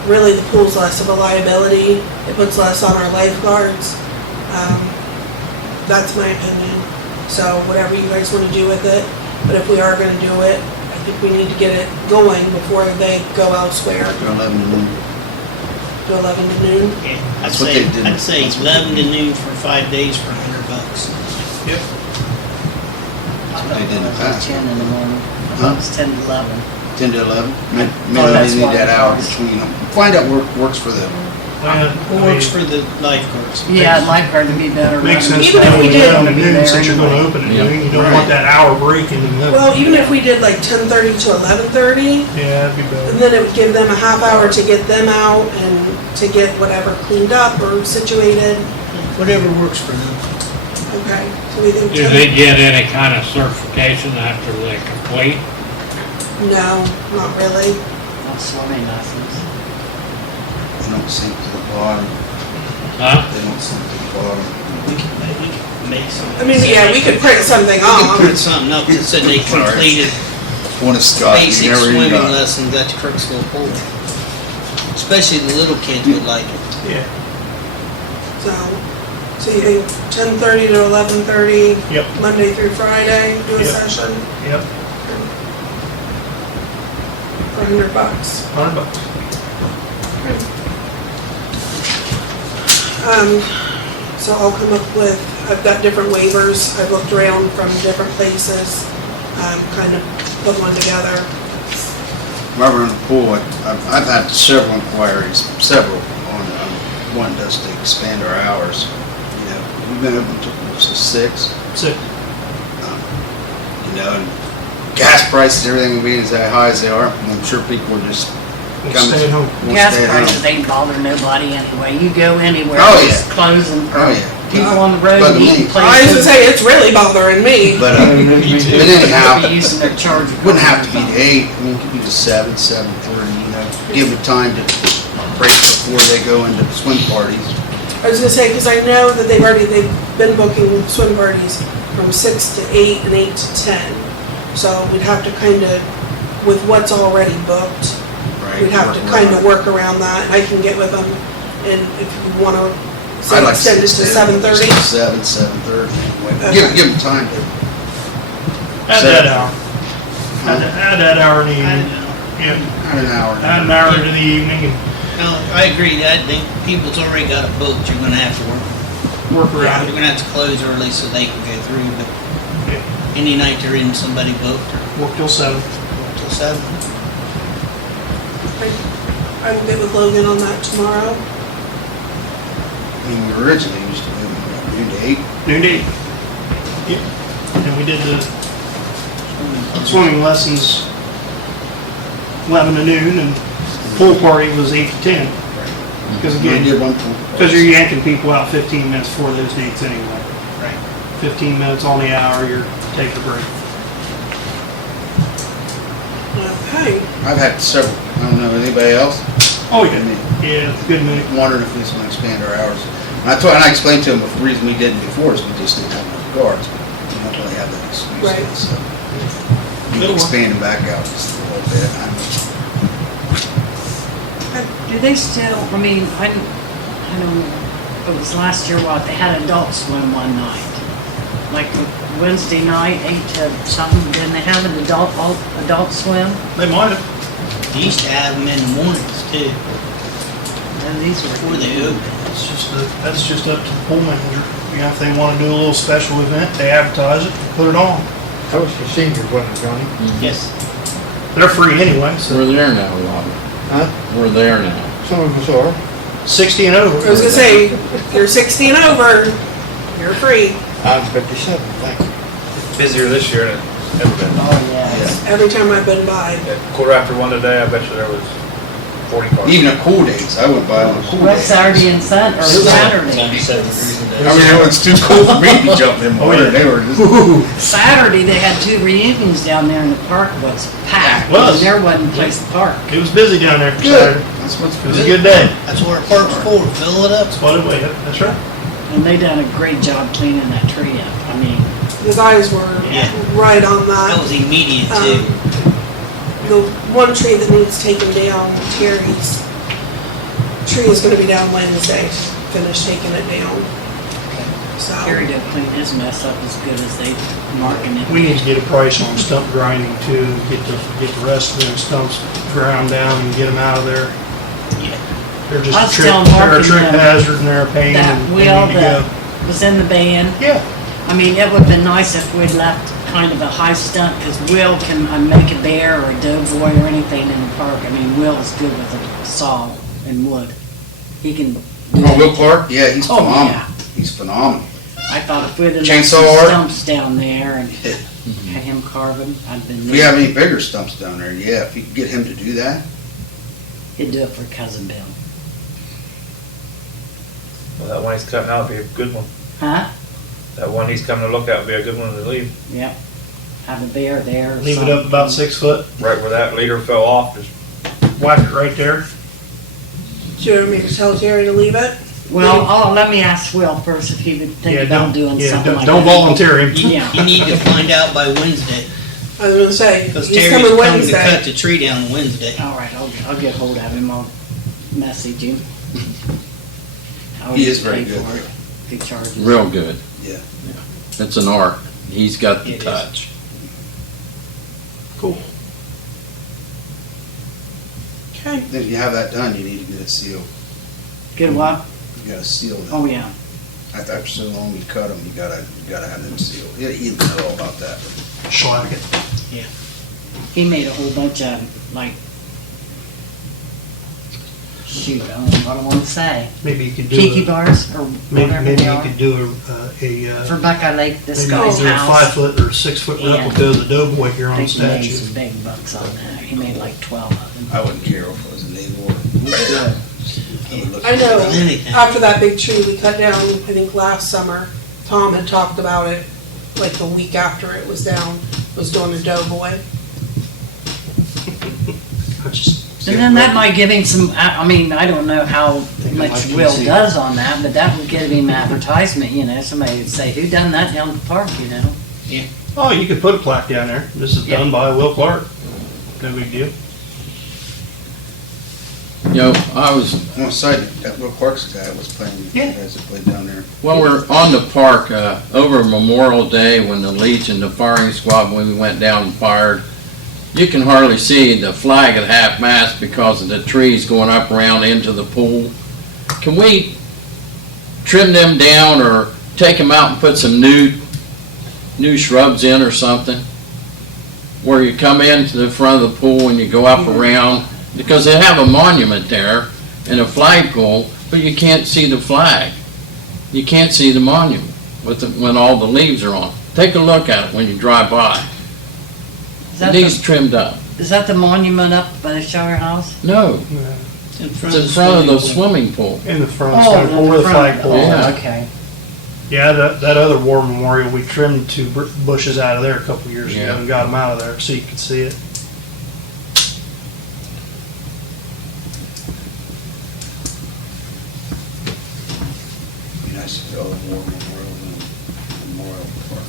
Really, the pool's less of a liability. It puts less on our lifeguards. That's my opinion. So whatever you guys want to do with it. But if we are going to do it, I think we need to get it going before they go elsewhere. Do 11 to noon. Do 11 to noon. Yeah, That's what they did. I'd say 11 to noon for 5 days for $100. Yep. That's what they did in the past. 10 in the morning. Huh? It's 10 to 11. 10 to 11. Maybe that's they need why. that hour between them. Find out what works for them. Who works for the lifeguards? Yeah, lifeguard would be better. Makes sense to Even if have we it did- 11 to noon There since you're gonna anyway. open it. Yeah. You don't want that hour break in the middle. Well, even if we did like 10:30 to 11:30, Yeah, that'd be better. and then it would give them a half hour to get them out and to get whatever cleaned up or situated. Whatever works for them. Okay, so we think Do they get any kind of certification after they complete? No, not really. Not swimming lessons. They don't sink to the bottom. Huh? They don't sink to the bottom. We can make some. I mean, yeah, we could print something We could off. print something up that said they completed One is Scott. basic never even swimming got it. lessons at the Crooksville pool. Especially the little kids would like it. Yeah. So you think 10:30 to 11:30, Yep. Monday through Friday, do a Yep. session Yep. for $100. $100. So I'll come up with, I've got different waivers, I've looked around from different places, kind of put one together. Rubber in the pool, I've had several inquiries, several on wanting us to expand our hours. You know, we've been open to, what's this, 6? 6. You know, and gas prices, everything being as high as they are, I'm sure people are just We'll coming. stay at home. won't Gas stay at home. prices ain't bother nobody anyway. You go anywhere, Oh, it's closing. Oh, yeah. People on the road But eating me. I was gonna places. say, it's really bothering me. But anyhow, Be using their charger. wouldn't have to be to 8, I mean, it could be to 7, 7:30, you know, give it time to break before they go into swim parties. I was gonna say, because I know that they've been booking swim parties from 6 to 8 and 8 to 10. So we'd have to kind of, with what's already booked, Right, we'd have to work kind around. of work around that. I can get with them, and if you want to, say I'd like extend it to 7:30. 7, 7:30, anyway. Okay. Give them time to. Add set that up. hour. Add that hour in the evening. Yeah, Add an hour. add an hour into the evening No, I agree, I think people's already got it booked, you're gonna have to work. and work around You're it. gonna have to close early so they can go through, but Yeah. any night there isn't somebody booked or Work till 7. till 7. I will get with Logan on that tomorrow. I mean, we originally used to do noon to 8. Noon to 8. Yep. And we did the swimming lessons 11 to noon, and pool party was 8 to 10. Because We again, did one pool. because you're yanking people out 15 minutes before those dates anyway. Right. 15 minutes on the hour, you're taking a break. Okay. I've had several, I don't know, anybody else? Oh, yeah. Yeah, it's a good move. Wondering if we was gonna expand our hours. And I explained to them, the reason we didn't before is we just didn't have enough guards. We don't really have that excuse. Right. So we Good one. expanded back out just a little bit. Do they still, I mean, I don't know, it was last year, what, they had adult swim one night. Like Wednesday night, 8 to something, didn't they have an adult swim? They might have. You used to have them in the mornings too, And these were. before they open. That's just up to the pool manager. You know, if they want to do a little special event, they advertise it, put it on. That was for seniors, wasn't it, Johnny? Yes. They're free anyway, so We're there now, Robert. Huh? We're there now. Some of us are. 60 and over. I was gonna say, if you're 60 and over, you're free. I'm 57, thank you. Busier this year than it's ever been. Oh, yeah. Every time I've been by. At quarter after 1 today, I bet you there was 40 cars. Even at cool days, I went by on a cool day. What, Saturday and Sunday, or Saturday? 97 degrees a day. I mean, it was too cold for me to jump in Oh, water. yeah. They were just, Saturday, they had 2 reunions down there and the park was packed. Was. And there wasn't a place to park. It was busy down there for good. Saturday. That's what's It was a good day. That's where a park's for, fill it up. That's what it was. That's right. And they done a great job cleaning that tree up. I mean, The guys were Yeah. right on That that. was immediate Um, too. The one tree that needs taken down, Terry's tree is gonna be down Wednesday, finish taking it down. So, Gary done clean his mess up as good as they marking it. We need to get a price on stump grinding too, get the rest of them stumps ground down and get them out of there. Yeah. They're I just a was trick, telling they're a Mark trick and them hazard and they're a pain That and wheel they need to that go. was in the band, Yeah, I mean, it would've been nice if we'd left kind of a high stunt, cause Will can make a bear or a doughboy or anything in the park. I mean, Will is good with a saw and wood. He can do oh, Will it. Clark? Yeah, he's Oh, phenomenal. yeah. He's phenomenal. I thought if we'd have left Chainsaw some art? stumps down there and Yeah. had him carve them, I'd been. If we have any bigger stumps down there, yeah, if you could get him to do that. He'd do it for Cousin Bill. Well, that one he's cutting out would be a good one. Huh? That one he's coming to look at would be a good one to leave. Yep. Have a bear there or leave it something. up about 6 foot, Right where that leader fell off, just whack it right there. do you want me to tell Terry to leave it? Well, let me ask Will first if he would think Yeah, about doing something like that. don't volunteer him. Yeah. You need to find out by Wednesday, I was gonna say, because he's Terry's coming coming to Wednesday. cut the tree down Wednesday. All right, I'll get hold of him, I'll message him. How He is he'd very pay good. for it, if he charges. Real good. Yeah. It's an art. He's got the It is. touch. Cool. Okay, If you have that done, you need to get it sealed. Get a what? You gotta seal that. Oh, yeah. After so long you cut them, you gotta have them sealed. You know all about that. Shellac it. He made a whole bunch of, like, shoot, I don't know what I want to say. Maybe you could do Tiki a, bars or whatever maybe they you are. could do For Buckeye Lake, this maybe guy's do a house. 5 foot or 6 foot Yeah. replica of the Doughboy here I on think he made statue. some big bucks on that. He made like 12 of them. I wouldn't care if it was an A-Ward. I know, Anything. after that big tree we cut down, I think last summer, Tom had talked about it, like the week after it was down, was doing a Doughboy. I just, And then that might give him some, I mean, I don't know how much like Will to see. does on that, but that would give him advertisement, you know, somebody would say, who done that down at the park, you know? oh, you could put a plaque down there. This is done by Will Clark. No big deal. You know, I was, On the side, that Will Clark's guy was playing, Yeah. you guys that played down there. well, we're on the park, over Memorial Day when the Legion, the firing squad, when we went down and fired, you can hardly see the flag at half-mast because of the trees going up around into the pool. Can we trim them down or take them out and put some new shrubs in or something? Where you come into the front of the pool and you go up around, because they have a monument there and a flagpole, but you can't see the flag. You can't see the monument when all the leaves are on. Take a look at it when you drive by. Is It that needs the, trimmed up. is that the monument up by the shower house? No, In it's in front of the swimming pool. In the front, Oh, so where the flagpole is. Yeah. Okay. Yeah, that other war memorial, we trimmed 2 bushes out of there a couple years ago Yeah. and got them out of there so you could see it. Be nice to all the war memorials and Memorial Park,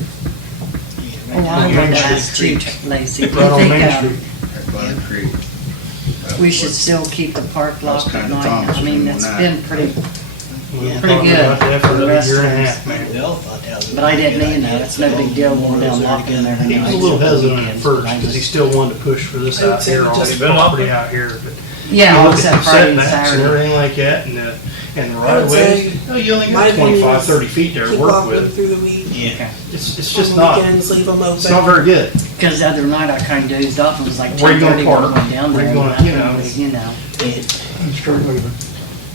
Oh, I would ask too, Lacy, do Right on you Main think, Street. right by the creek. we should still keep the park That was locked at kinda night? Tom's I mean, doing it's that. been pretty, We've been pretty talking good about that for for the a year and a restrooms. half, man. We all thought that was. a but I didn't good mean idea. that, it's no big deal going down locking there He tonight. was a little hesitant at first because he still wanted to push for this I would out say here he on just- his property out here, but Yeah, you look except at the Friday and setbacks and Saturday. everything like that and the right I of would way, say you only my got opinion 25, is 30 feet there to Keep work walking with. through the weed. Okay. It's On just the not, weekends, leave them it's not open. very good. Because the other night I kind of dozed off and was like Where you gonna 10:30 when I park? went down Where there. you and gonna, you nothing know? was, you know.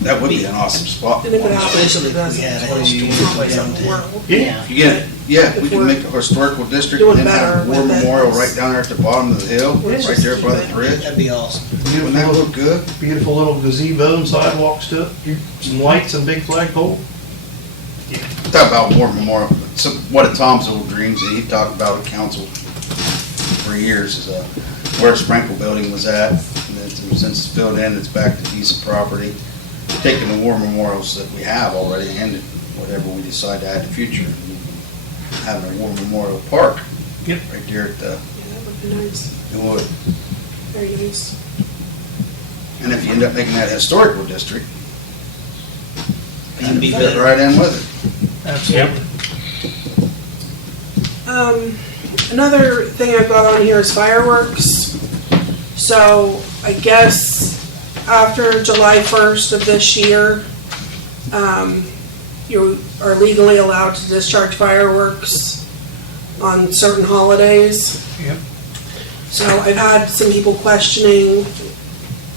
That would be an awesome spot. And if it happens, Especially it if we doesn't, had it's a just huge someplace downtown. in the world. Yeah. You get, yeah, If we can we're make a historical district doing and then have a better war with it. memorial right down there at the bottom of the hill, We're right just there by the keeping- bridge. That'd be awesome. Wouldn't that look good? Beautiful little gazebo and sidewalks to it, some lights and big flagpole. Talk about war memorial, so one of Tom's old dreams, that he talked about at council for years, is where Sprinkle Building was at. And since it's filled in, it's back to decent property. Taking the war memorials that we have already and whatever we decide to add in the future, having a war memorial park. Yep. Right there at the, Yeah, that would be nice, it would. very nice. And if you end up making that a historical district, That'd be fit better. right in with it. Absolutely. Another thing I've got on here is fireworks. So I guess after July 1st of this year, you are legally allowed to discharge fireworks on certain holidays. Yep. So I've had some people questioning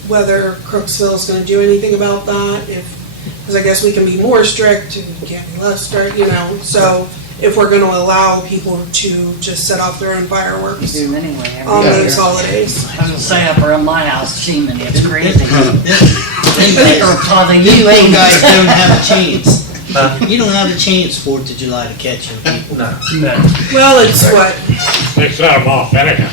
whether Crooksville is gonna do anything about that, because I guess we can be more strict and we can't be less strict, you know, so if we're gonna allow people to just set off their own You fireworks do them anyway. every on year. those holidays. I was gonna say up around my house, Sheeman, it's crazy. They're causing you You ain't guys don't have a chance. You don't have a chance 4th of July to catch them people. No. Well, it's what, They set them off anyhow.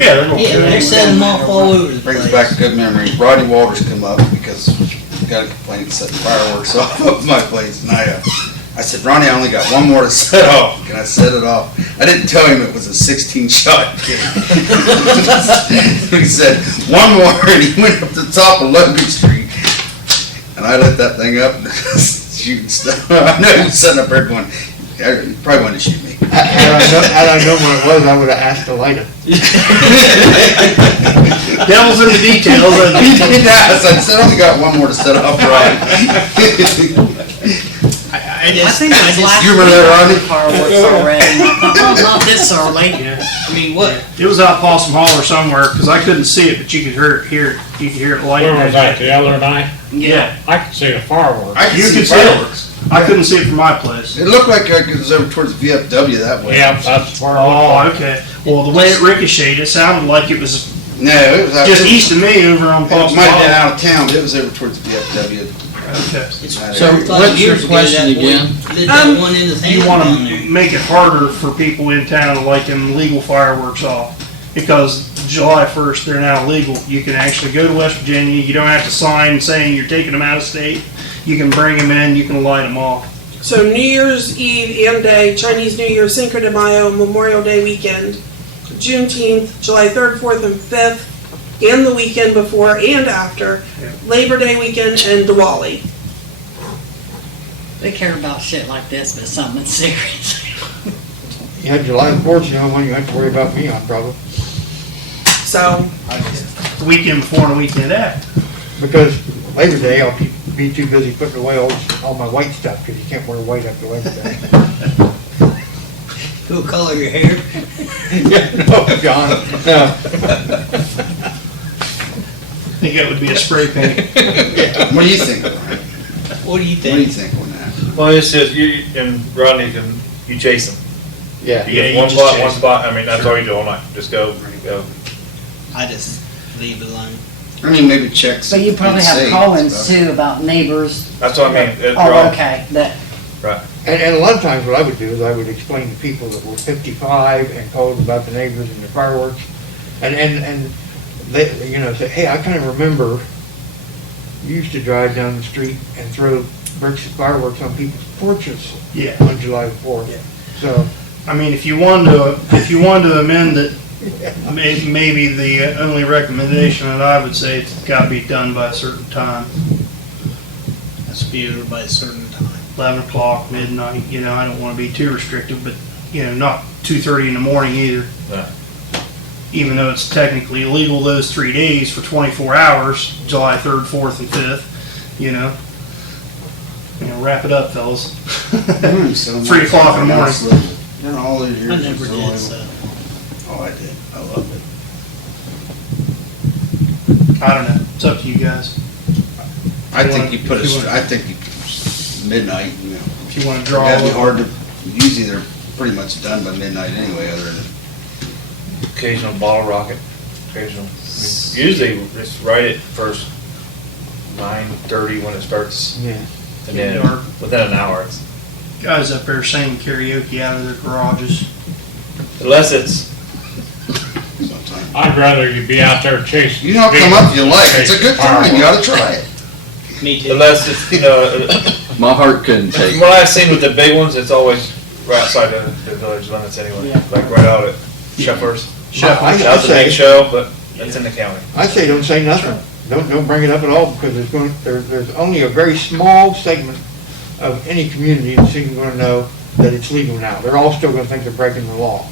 Yeah, they're gonna. Yeah, they're setting them off all over the Brings place. back good memories. Rodney Walters come up because he got a complaint setting fireworks off of my place. And I said, Ronnie, I only got one more to set off. Can I set it off? I didn't tell him it was a 16-shot game. He said, one more, and he went up the top of Logan Street. And I lit that thing up and shooting stuff. I know he was sitting up there going, he probably wanted to shoot me. Had I known what it was, I would've asked to light it. Devil's in the details. He didn't ask. I said, I only got one more to set off, Ronnie. I I think it was last You remember that, Rodney? fireworks already. And I thought, oh, not this early. I mean, what, It was out Possum Holler somewhere, because I couldn't see it, but you could hear it lighting. Where was that, the other night? Yeah. I could see the fireworks. I You could see it. I couldn't see it from my place. It looked like it was over towards VFW that way. Yeah, that's where it Oh, was. okay. Well, the way it ricocheted, it sounded like it was No, it was out. just east of me over on It Possum might have been Holler. out of town, but it was over towards VFW. Okay. it's So 35 what's your years ago, question that boy again? lit that one in the You thing want down to there. make it harder for people in town to light them legal fireworks off. Because July 1st, they're now legal. You can actually go to West Virginia. You don't have to sign saying you're taking them out of state. You can bring them in, you can light them off. So New Year's Eve and Day, Chinese New Year, Cinco de Mayo, Memorial Day weekend, Juneteenth, July 3rd, 4th, and 5th, and the weekend before and after, Yeah. Labor Day weekend, and Diwali. They care about shit like this, but something serious. You had July 4th, you know, one you have to worry about me on probably, So, The weekend before and the weekend after. because Labor Day, I'll be too busy putting away all my white stuff, because you can't wear white after Labor Day. Who'll color your hair? Yeah, no, John, no. I think that would be a spray paint. What do you think, Brian? What do you What do you think? think on that? Well, it's just, you, and Rodney, you chase them. Yeah. You get Yeah, one you just spot, chase I mean, that's all you do all night, just go, go. I just leave it alone. I mean, maybe check. So you probably and have see, call-ins but- too about neighbors. That's what I mean. Oh, okay, that, And a lot of times what I would do is I would explain to people that were 55 and called about the neighbors and the fireworks. And they, you know, say, hey, I kind of remember you used to drive down the street and throw bricks of fireworks on people's porches Yeah. on July 4th. Yeah. So, I mean, if you wanted to amend it, maybe the only recommendation that I would say, it's got to be done by a certain time. That's be over by a certain time. 11 o'clock, midnight, you know, I don't want to be too restrictive, but, you know, not 2:30 in the morning either. No. Even though it's technically illegal those 3 days for 24 hours, July 3rd, 4th, and 5th, you know. You know, wrap it up, fellas. 3 o'clock in the morning. You know, all these years. I never it's did, only- so. Oh, I did. I loved it. I don't know, it's up to you guys. I think wanna- you put if you it, wanna- I think you, midnight, you know. If you want to draw. That'd be a- hard to, usually they're pretty much done by midnight anyway, other than. Occasional bottle rocket, occasional. I mean, usually it's right at first 9:30 when it starts, yeah. and then Dark. within an hour, it's, Guys up there singing karaoke out of their garages. unless it's, Sometimes. I'd rather you be out there chasing. You know, come up, you like, it's a good time, you oughta try it. Me too. unless it's, you know, My heart couldn't take from what I've seen with the big ones, it's always right outside the village limits anyway, Yeah. like right out at Shepherd's. I That's a say- big show, but it's in the county. I say don't say nothing. Don't bring it up at all, because there's only a very small segment of any community that's even gonna know that it's legal now. They're all still gonna think they're breaking the law.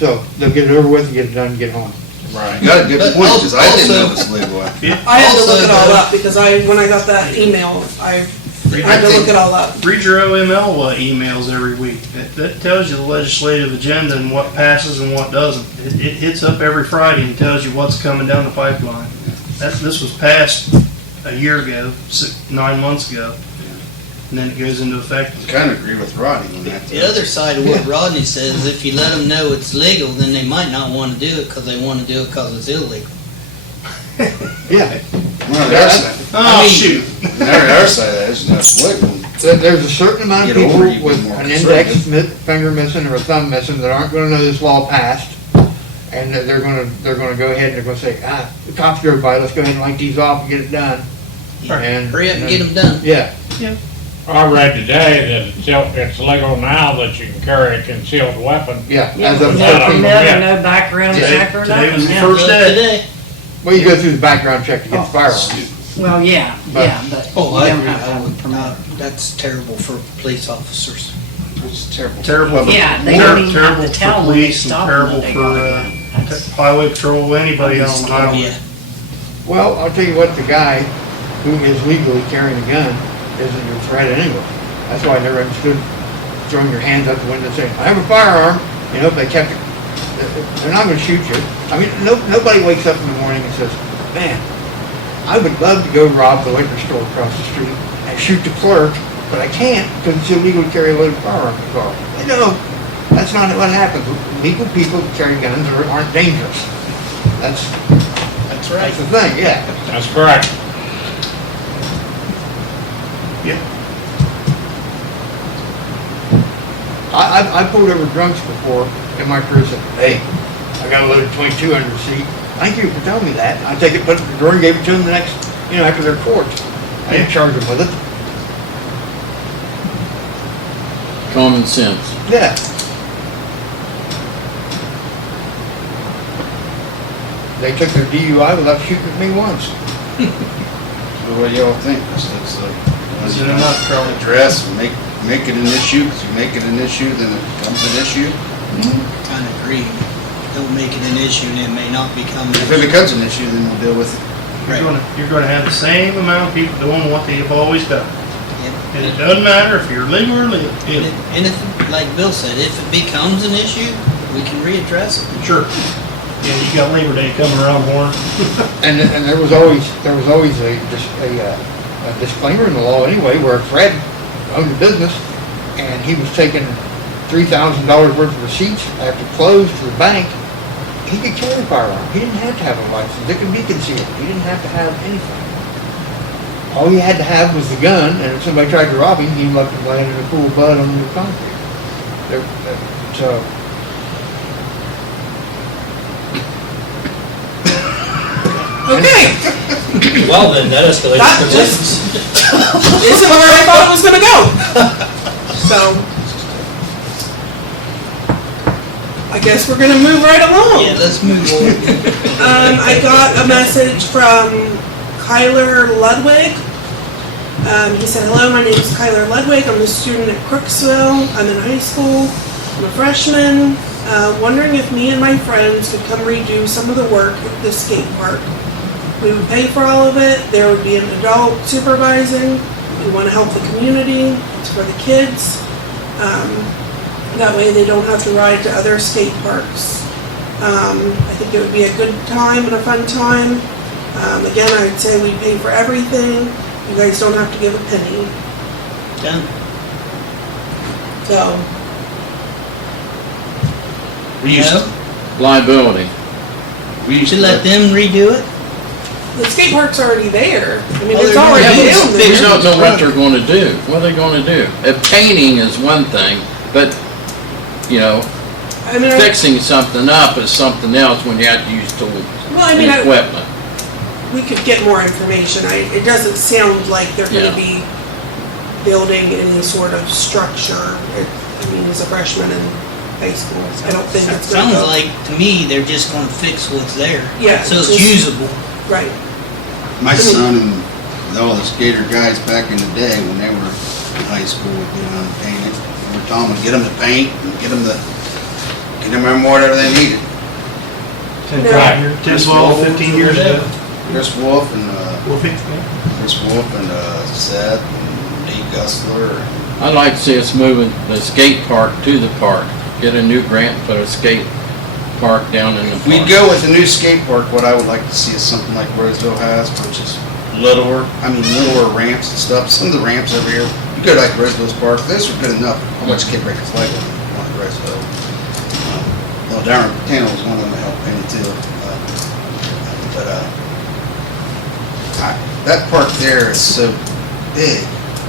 So they'll get it over with, get it done, and get home. Right. You got a good But point, because I didn't know also- it was legal. I had to look Also, it all the- up, because when I got that email, I had to look it all up. Read your OML emails every week. That tells you the legislative agenda and what passes and what doesn't. It hits up every Friday and tells you what's coming down the pipeline. This was passed a year ago, 9 months ago, and then it goes into effect. I kind of agree with Rodney on that. The other side of what Rodney says, if you let them know it's legal, then they might not want to do it because they want to do it because it's illegal. Yeah. Well, their side, Oh, shoot. their side of that is no legal. There's a certain amount of Get over people it, you with get more an conservative. index finger missing or a thumb missing that aren't gonna know this law passed. And that they're gonna go ahead and they're gonna say, the cops drove by, let's go ahead and light these off and get it done. And Hurry up and get them done. Yeah. I read today that it's legal now that you can carry a concealed weapon. Yeah, yeah, as of no 13. permit or no background check or Today was nothing. the yeah. first day. Today. Well, you go through the background check to get the firearms. Well, yeah, But- but Oh, I you don't agree. have to have a permit. That's terrible for police officers. It's terrible. Terrible. Yeah, they don't even have Terrible to for tell when they police and stop them terrible that they for got it. That's- highway patrol, anybody on the highway. Yeah. Well, I'll tell you what, the guy who is legally carrying a gun isn't your threat anyway. That's why I never understood throwing your hands out the window saying, I have a firearm, you know, if they kept it, they're not gonna shoot you. I mean, nobody wakes up in the morning and says, man, I would love to go rob the liquor store across the street and shoot the clerk, but I can't because it's illegal to carry a loaded firearm in the car. No, that's not what happens. Legal people carrying guns aren't dangerous. That's right. That's the thing, yeah. That's correct. Yeah. I pulled over drunks before in my career and said, hey, I got a loaded .22 under the seat. Thank you for telling me that. I take it, put it in the drawer and gave it to them the next, you know, after their court. I didn't charge them with it. Common sense. Yeah. They took their DUI without shooting at me once. So what do y'all think? Is it enough to address and make it an issue? Because you make it an issue, then it becomes an issue. Kind of agree. Don't make it an issue and it may not become an If it issue. becomes an issue, then we'll deal with it. You're gonna have the same amount of people doing what they've always done. Yep. And it doesn't matter if you're legal or illegal. And if, like Bill said, if it becomes an issue, we can readdress it. Sure. Yeah, you got Labor Day coming around more. And there was always a disclaimer in the law anyway, where Fred owned a business and he was taking $3,000 worth of receipts after close to the bank. He could carry a firearm. He didn't have to have a license. It could be concealed. He didn't have to have anything. All he had to have was the gun, and if somebody tried to rob him, he left him laying in a pool of blood on the concrete. So. Okay, Well then, that escalated that for just things. isn't where I thought it was gonna go. So, I guess we're gonna move right along. Yeah, let's move on. I got a message from Kyler Ludwig. He said, hello, my name is Kyler Ludwig. I'm a student at Crooksville. I'm in high school. I'm a freshman. Wondering if me and my friends could come redo some of the work at the skate park. We would pay for all of it. There would be an adult supervising. We want to help the community. It's for the kids. That way they don't have to ride to other skate parks. I think it would be a good time and a fun time. Again, I'd say we pay for everything. You guys don't have to give a penny. Done. So, We used to, Liability. we used Should to let them redo it. the skate park's already there. I mean, Oh, it's they're already already down We there. don't know what they're gonna do. What are they gonna do? Painting is one thing, but, you know, I mean, fixing something up is something else when you have to use tools well, I and mean, equipment. we could get more information. It doesn't sound like they're Yeah. gonna be building any sort of structure. I mean, as a freshman in high school, I don't think it's gonna Sounds go. like, to me, they're just gonna fix what's there. Yeah, So it's just- usable. Right. my son and all the skater guys back in the day, when they were in high school, would go down and paint it. Or Tom would get them to paint and get them whatever they needed. 10, 12, 15 years ago. Chris Wolf and, Wolfie, Seth and Dave Gustler. I'd like to see us moving the skate park to the park. Get a new grant, put a skate park down in the If we park. go with the new skate park, what I would like to see is something like Roseville has, which is littler ramps and stuff. Some of the ramps over here, you go to like Roseville's park, those are good enough. How much kid breakers like on Roseville? Well, Darren Tanner was one of them that helped paint it too. That park there is so big.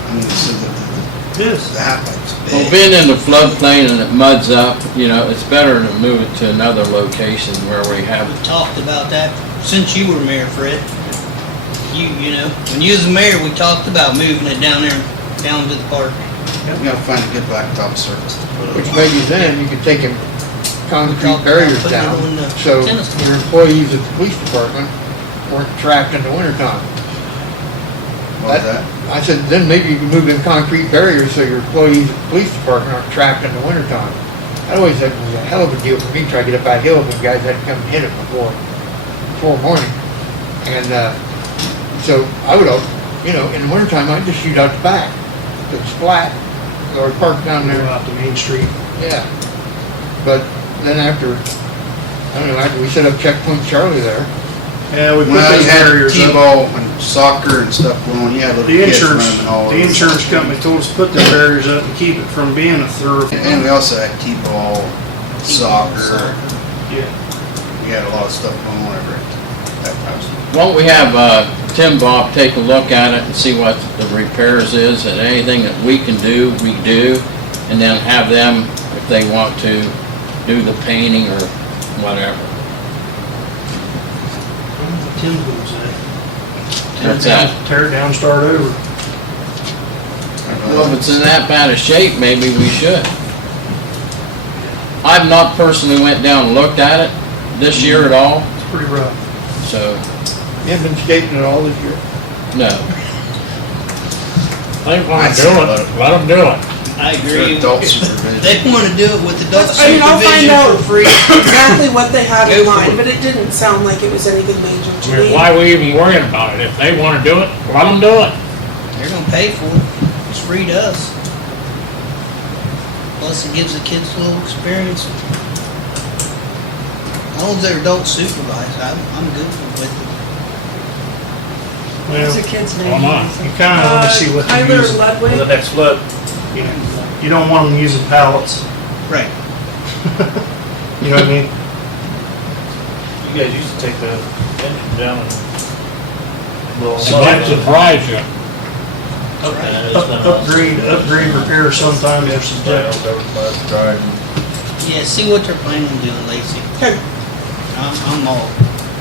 I mean, so the half pipe's Well, big. being in the floodplain and it muds up, you know, it's better to move it to another location where we have. We talked about that since you were mayor, Fred. You know, when you was the mayor, we talked about moving it down there, down to the park. We gotta find a good blacktop surface to put it Which on. maybe then you could take them concrete Talk about barriers putting it down, on the so tennis court. your employees at the police department weren't trapped in the wintertime. What was that? I said, then maybe you can move in concrete barriers so your employees at the police department aren't trapped in the wintertime. I always said it was a hell of a deal for me to try to get up that hill when guys had to come and hit it before morning. And, so I would, you know, in the wintertime, I'd just shoot out the back. It's flat, or parked down Go there. out to Main Street. Yeah. But then after, I don't know, after we set up Checkpoint Charlie there, Yeah, we put Well, those you had barriers up. T-ball and soccer and stuff going on, you had little The kids insurance, running all over. the insurance company told us to put the barriers up and keep it from being a thorough. And we also had T-ball, soccer, Yeah. we had a lot of stuff going on over at that house. Why don't we have Tim Bob take a look at it and see what the repairs is, and anything that we can do, we do, and then have them, if they want to, do the painting or whatever. Tim's gonna say. What's that? Tear it down, start over. Well, if it's in that bad a shape, maybe we should. I've not personally went down and looked at it this year at all, It's pretty rough. so, you haven't been skating at all this year. no. They wanna I'd do say it, let them do it. I agree. Adult supervision. They wanna do it with adult I mean, I'll find supervision out for free. exactly what they had Go in for mind, it. but it didn't sound like it was anything major I to mean, me. why are we even worrying about it? If they wanna do it, let them do it. They're gonna pay for it. It's free to us. Plus it gives the kids a little experience. As long as they're adult supervised, I'm good with it. Well, What's the kid's name? why not? You kinda wanna see what they're Tyler using. For the Ludwig, next flood. You know, you don't want them using pallets. Right. You know what I mean? You guys used to take the engine down and blow It them might up. surprise you. Upgrade, repair sometimes are subjective. Drive. Yeah, see what they're planning on doing, Lacey. Okay. I'm all,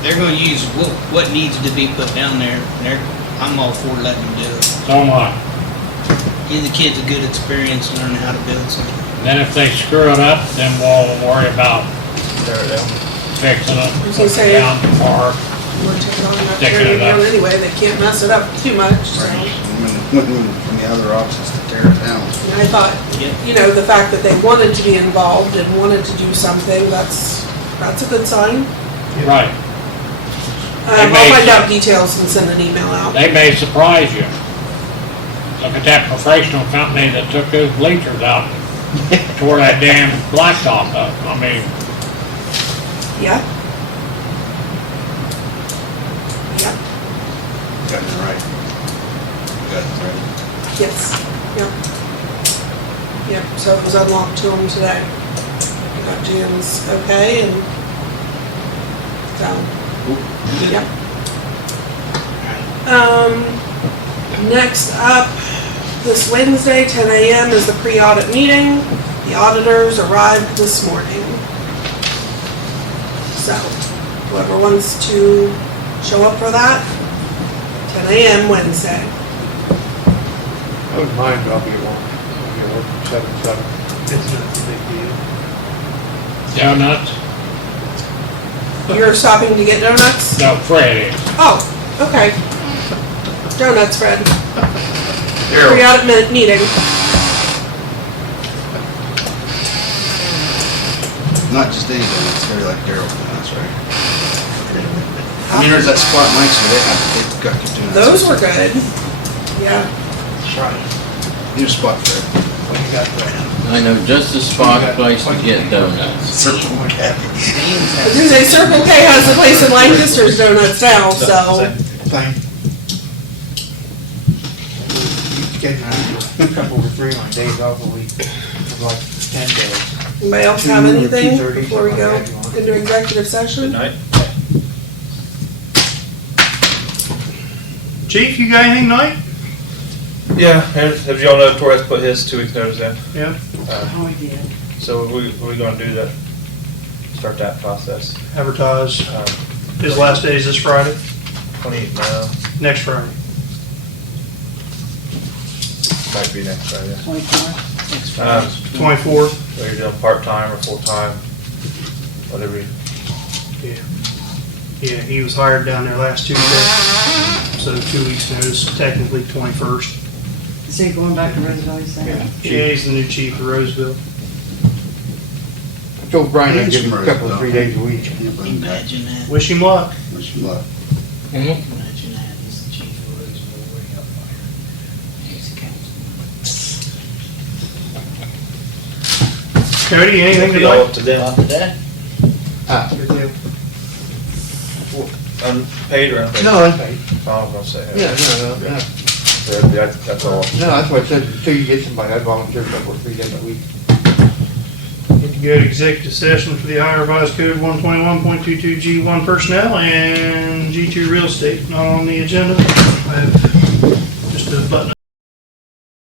they're gonna use what needs to be put down there. I'm all for letting them do it. So much. Give the kids a good experience and learn how to build something. Then if they screw it up, then we'll worry about Tear it down. fixing it. was gonna say- Down the park. we're taking on that Sticking tearing it it down up. anyway, they can't mess it up too much, so. When the other options to tear it down. And I thought, Yeah. you know, the fact that they wanted to be involved and wanted to do something, that's a good sign. Right. I'll may- find out details and send an email out. They may surprise you. Look at that professional company that took those bleachers out and tore that damn blacktop up. I mean, Yeah? Yep, Got it right. Got it right. yes, yep. Yep, so it was unlocked to them today. I got Jan's okay and, so, yep. Next up, this Wednesday, 10 a.m. is the pre-audit meeting. The auditors arrived this morning. So, whoever wants to show up for that, 10 a.m. Wednesday. I wouldn't mind, but I'll be along. I'll be at work from 7 to 7. It's not a big deal. donuts? You're stopping to get donuts? No, Fred is. Oh, okay. Donuts, Fred. Daryl, Pre-audit meeting. not just any donuts, they're like Daryl donuts, right? I mean, there's that spot nights where they've got good donuts. Those were good. Yeah. New spot for it. What you got there? I know just the spot place to get donuts. Circle K. I was gonna say Circle K has a place in Lancaster's donuts now, so. Thing. Getting a couple or three on days off a week, of like 10 days. Anybody else have 2 or anything 2:30, before we go something like that. into executive Good session? night. Chief, you got anything tonight? Yeah, as y'all know, Torres put his 2 weeks notice in. Yeah. Oh, I did. So what are we gonna do to start that process? Advertise. His last day is this Friday, 20, no, next Friday. might be next Friday. 24? Um, 24th. Whether you're doing part-time or full-time, whatever you, Yeah, he was hired down there last Tuesday, so 2 weeks notice, technically 21st. Is he going back to Revitalization? Yeah, he's the new chief of Roseville. I told Brian I'd give him a couple of 3 days a week. Imagine that. Wish him luck. Wish him luck. Imagine that. He's the chief of Roseville. Way up there. He's a councilman. Cody, anything It'd to be all like? up to them. Not today. Good deal. Unpaid or unpaid? No, unpaid. I was gonna say. Yeah, no. That's all. No, that's what I said, until you get somebody, I'd volunteer for 3 days a week. Need to go to executive session for the Ohio Revised Code 121.22 G1 personnel and G2 real estate, not on the agenda. I have just a button